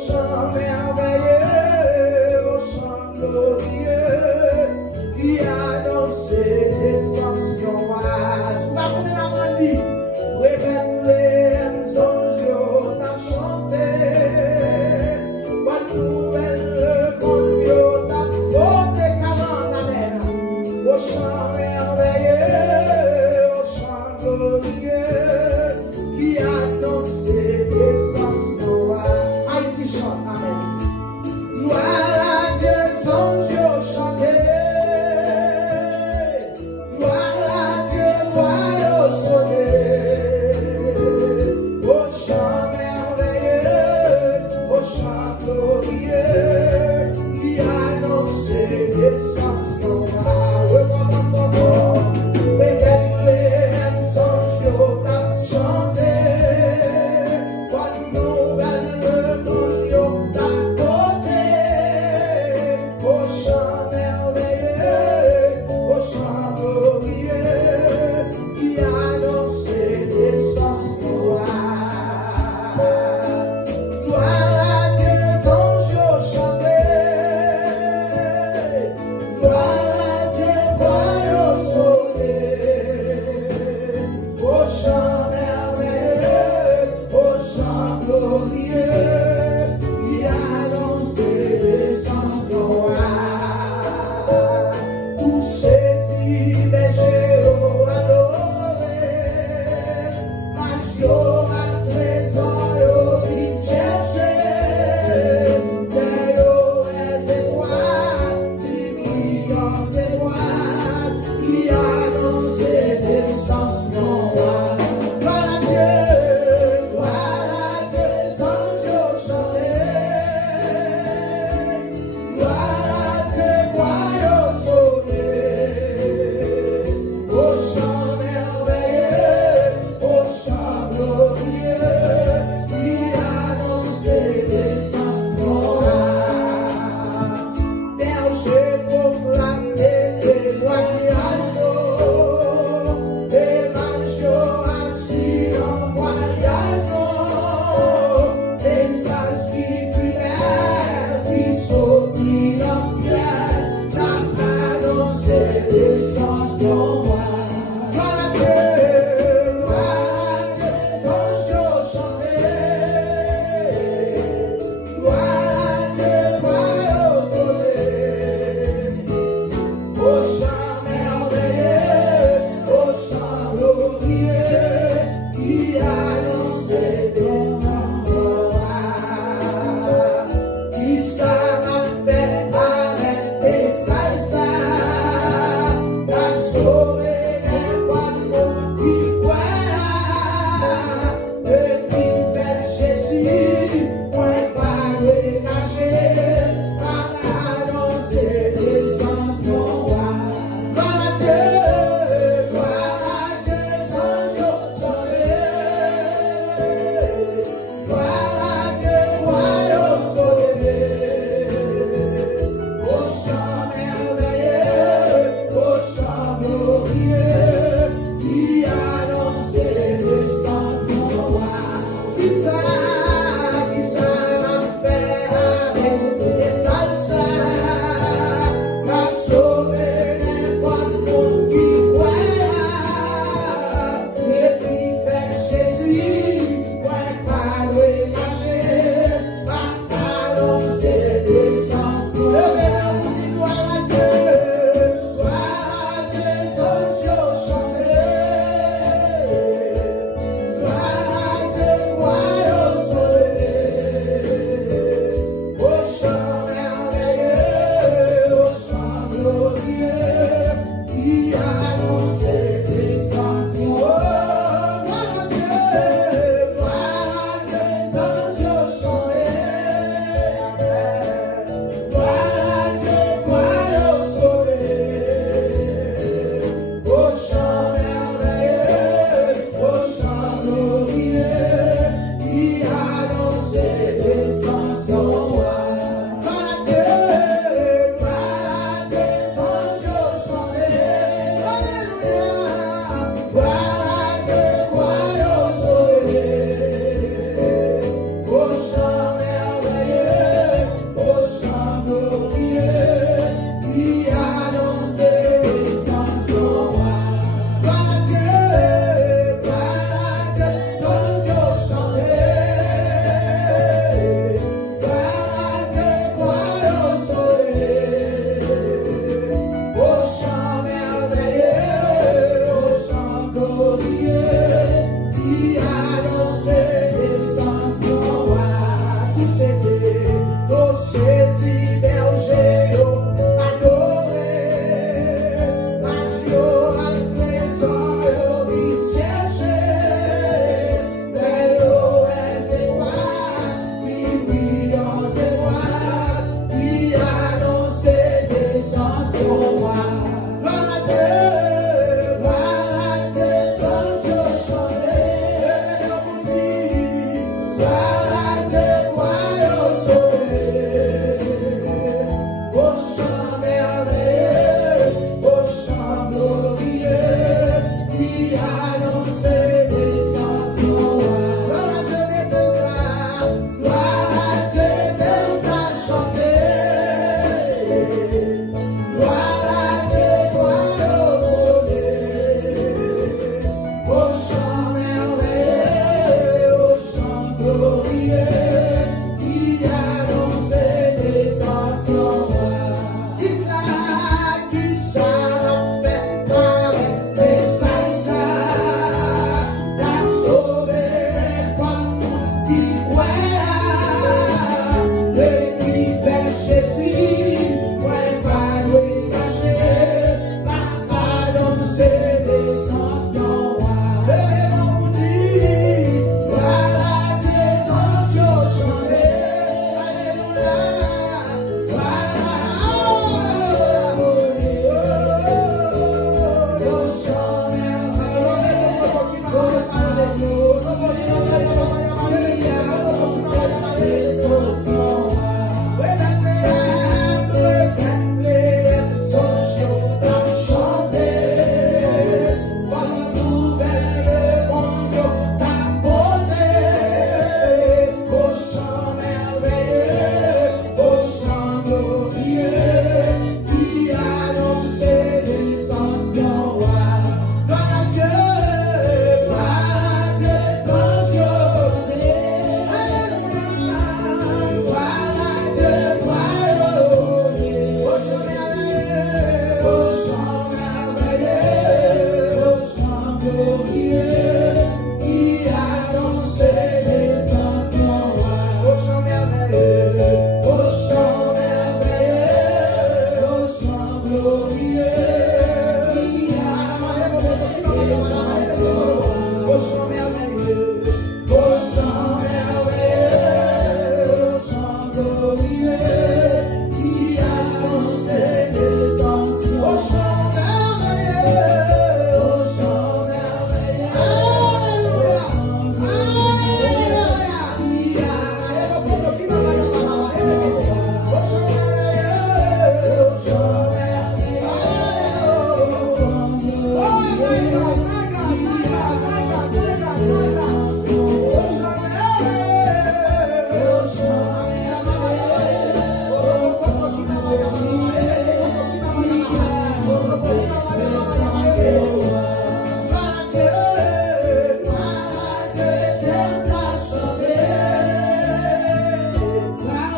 chant merveilleux, au chant glorieux, qui annonce naissance d'un roi. Sous ma bonne la vie, révèle les anges, t'as chanté, bonne nouvelle, le monde, t'as porté 40 la mer, au chant merveilleux, au chant glorieux, qui annonce naissance d'un roi. Haïti chante, amen. Gloire à Dieu, anges chanter. Gloire à Dieu, gloire sonner. Au chant merveilleux, au chant glorieux, qui annonce naissance d'un roi. Recommence encore. Révèle les anges, t'as chanté. Bonne nouvelle, le monde, t'as porté. Au chant merveilleux, au chant glorieux, qui annonce naissance d'un roi. Gloire à Dieu, anges chanter. Gloire à Dieu, gloire sonner. Au chant merveilleux, au chant glorieux, qui annonce naissance d'un roi. Tous saisis, bergers, adorés, Magio, à trésor, vite chercher, les étoiles, les millions d'étoiles, qui annoncent naissance d'un roi. Gloire à Dieu, anges chanter. Gloire à Dieu, gloire sonner. Au chant merveilleux, au chant glorieux, qui annonce naissance d'un roi. Berger proclamé témoignage, évangile assis en voyage, message spirituel qui sortit dans le ciel, n'a annoncé naissance d'un roi. Gloire à Dieu, anges chanter.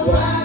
Wow.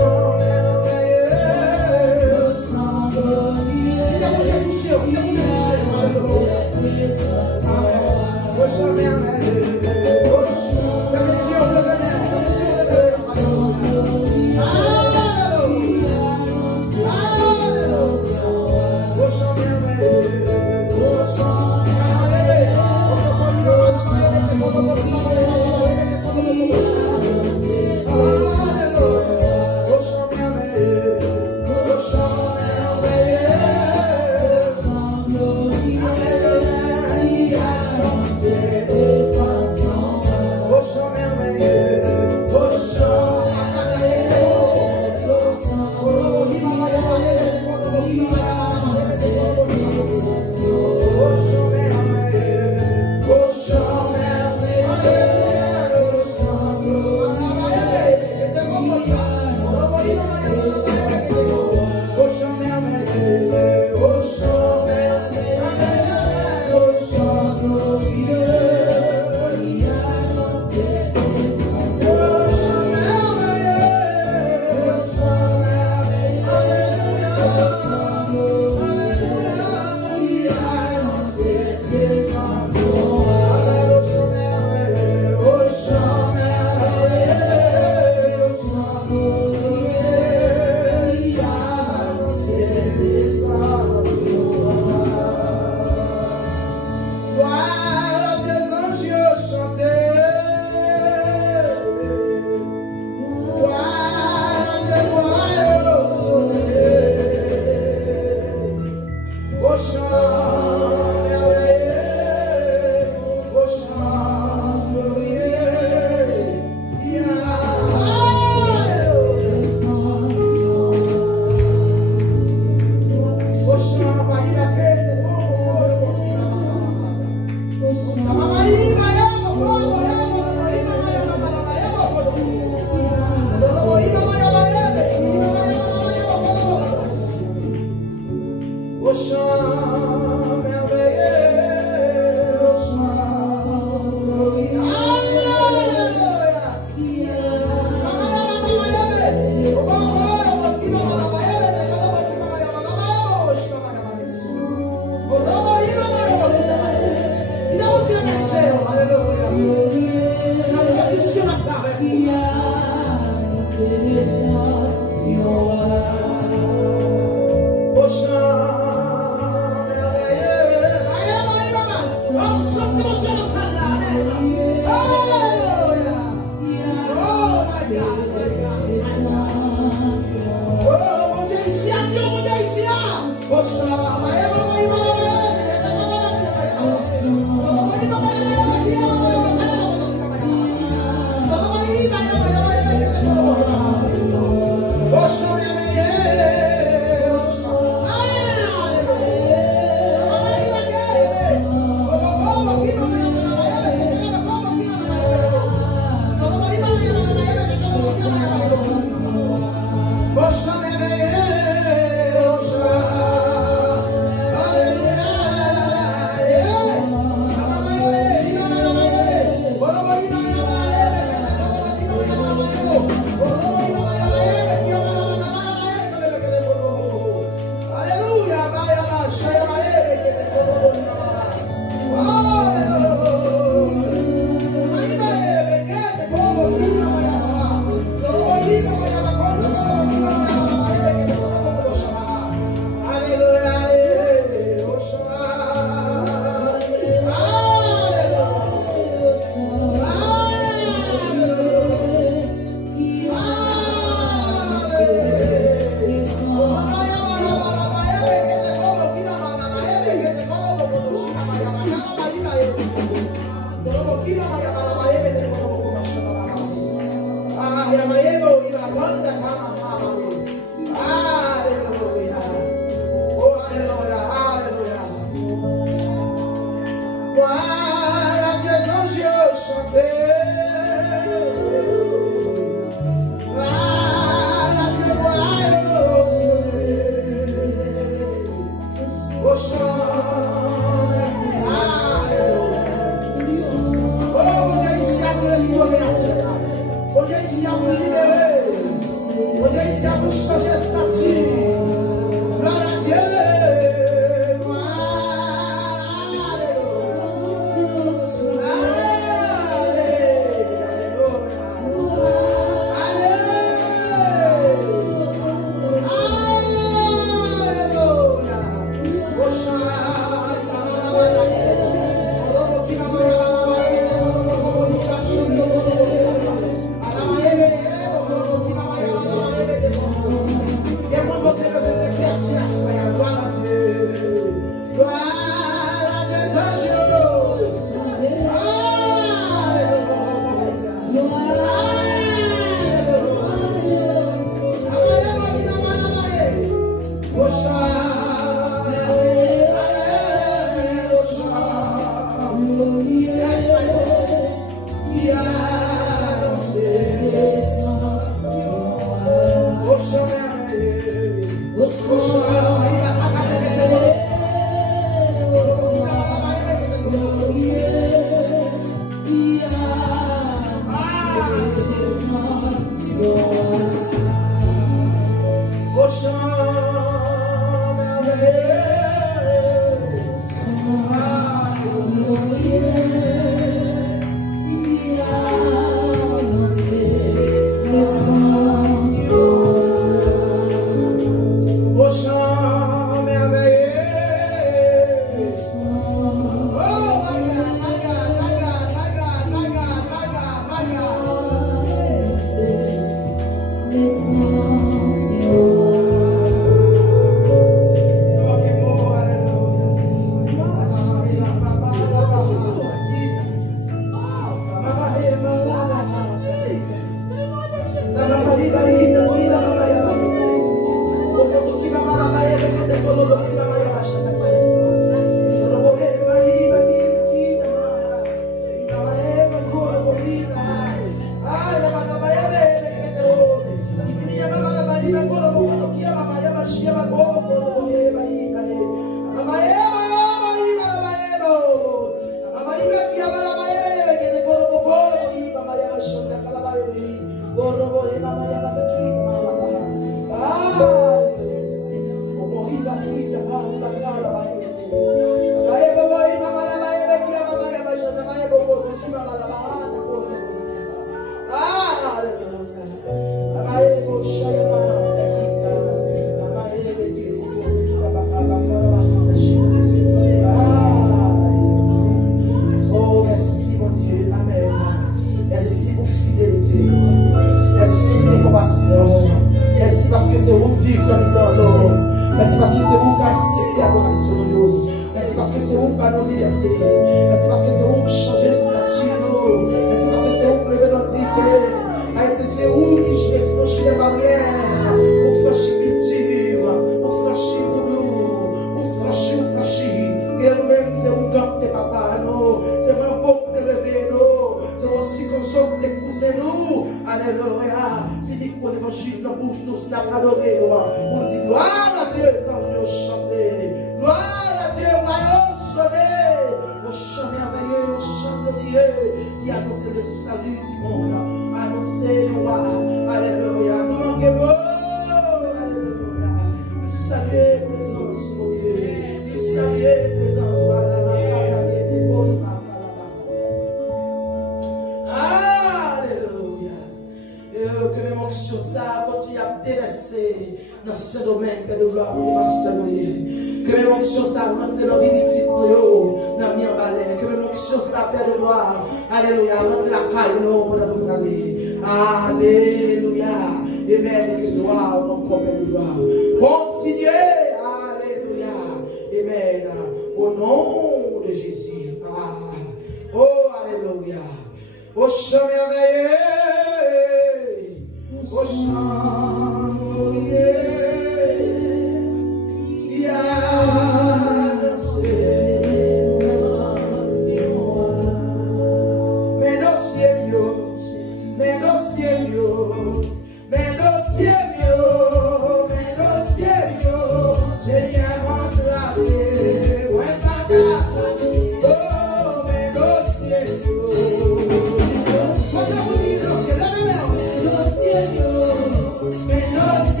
Menos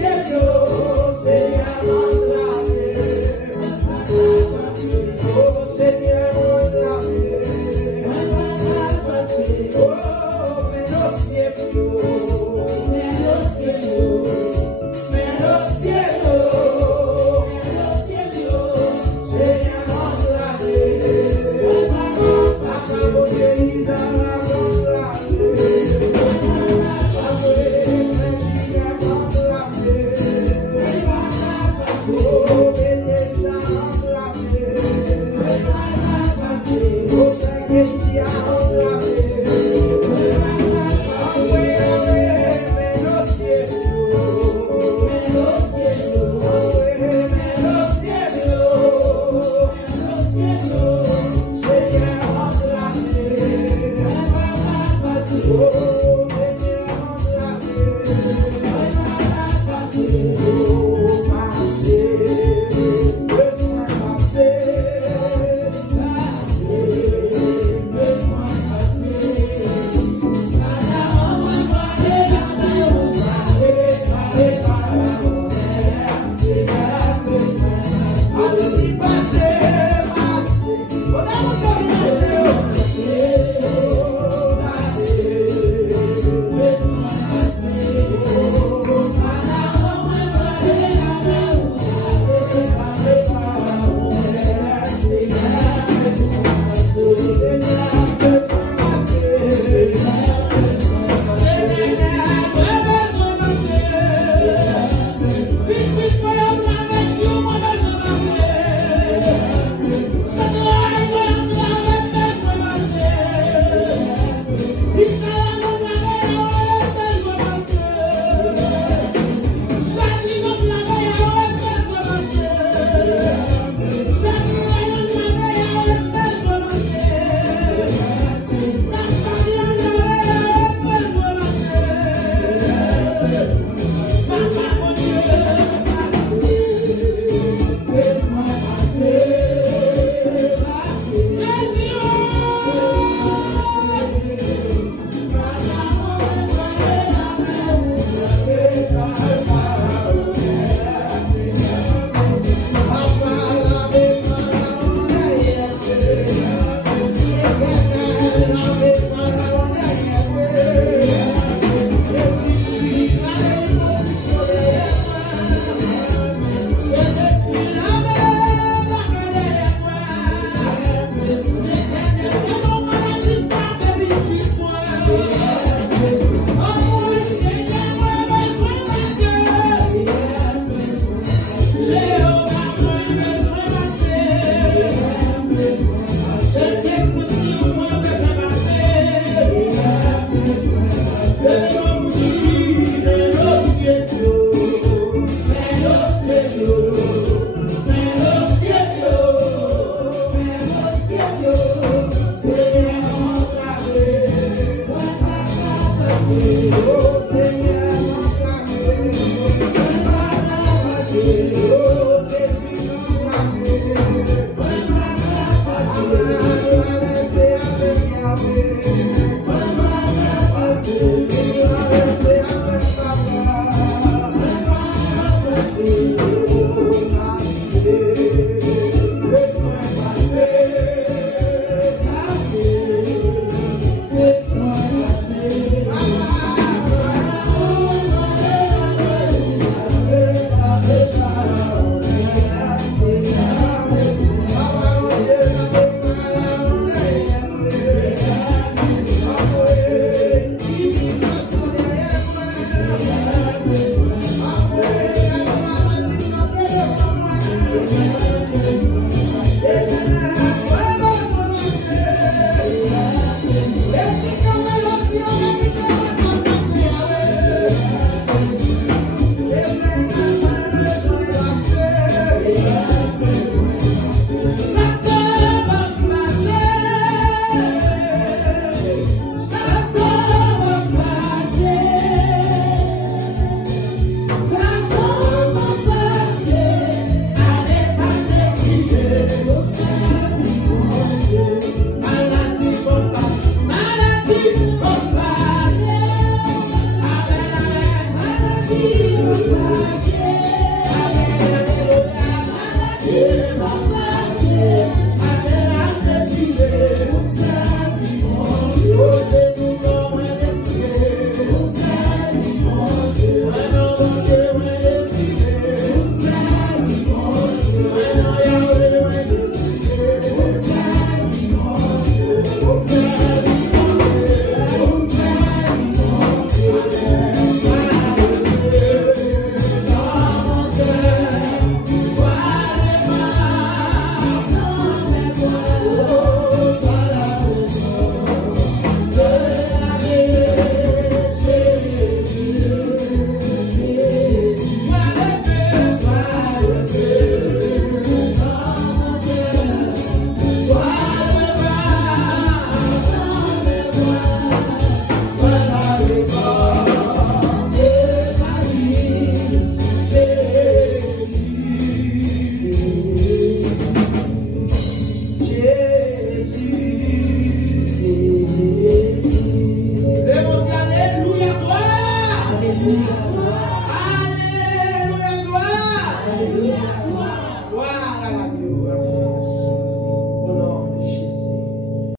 Merci, mon Dieu.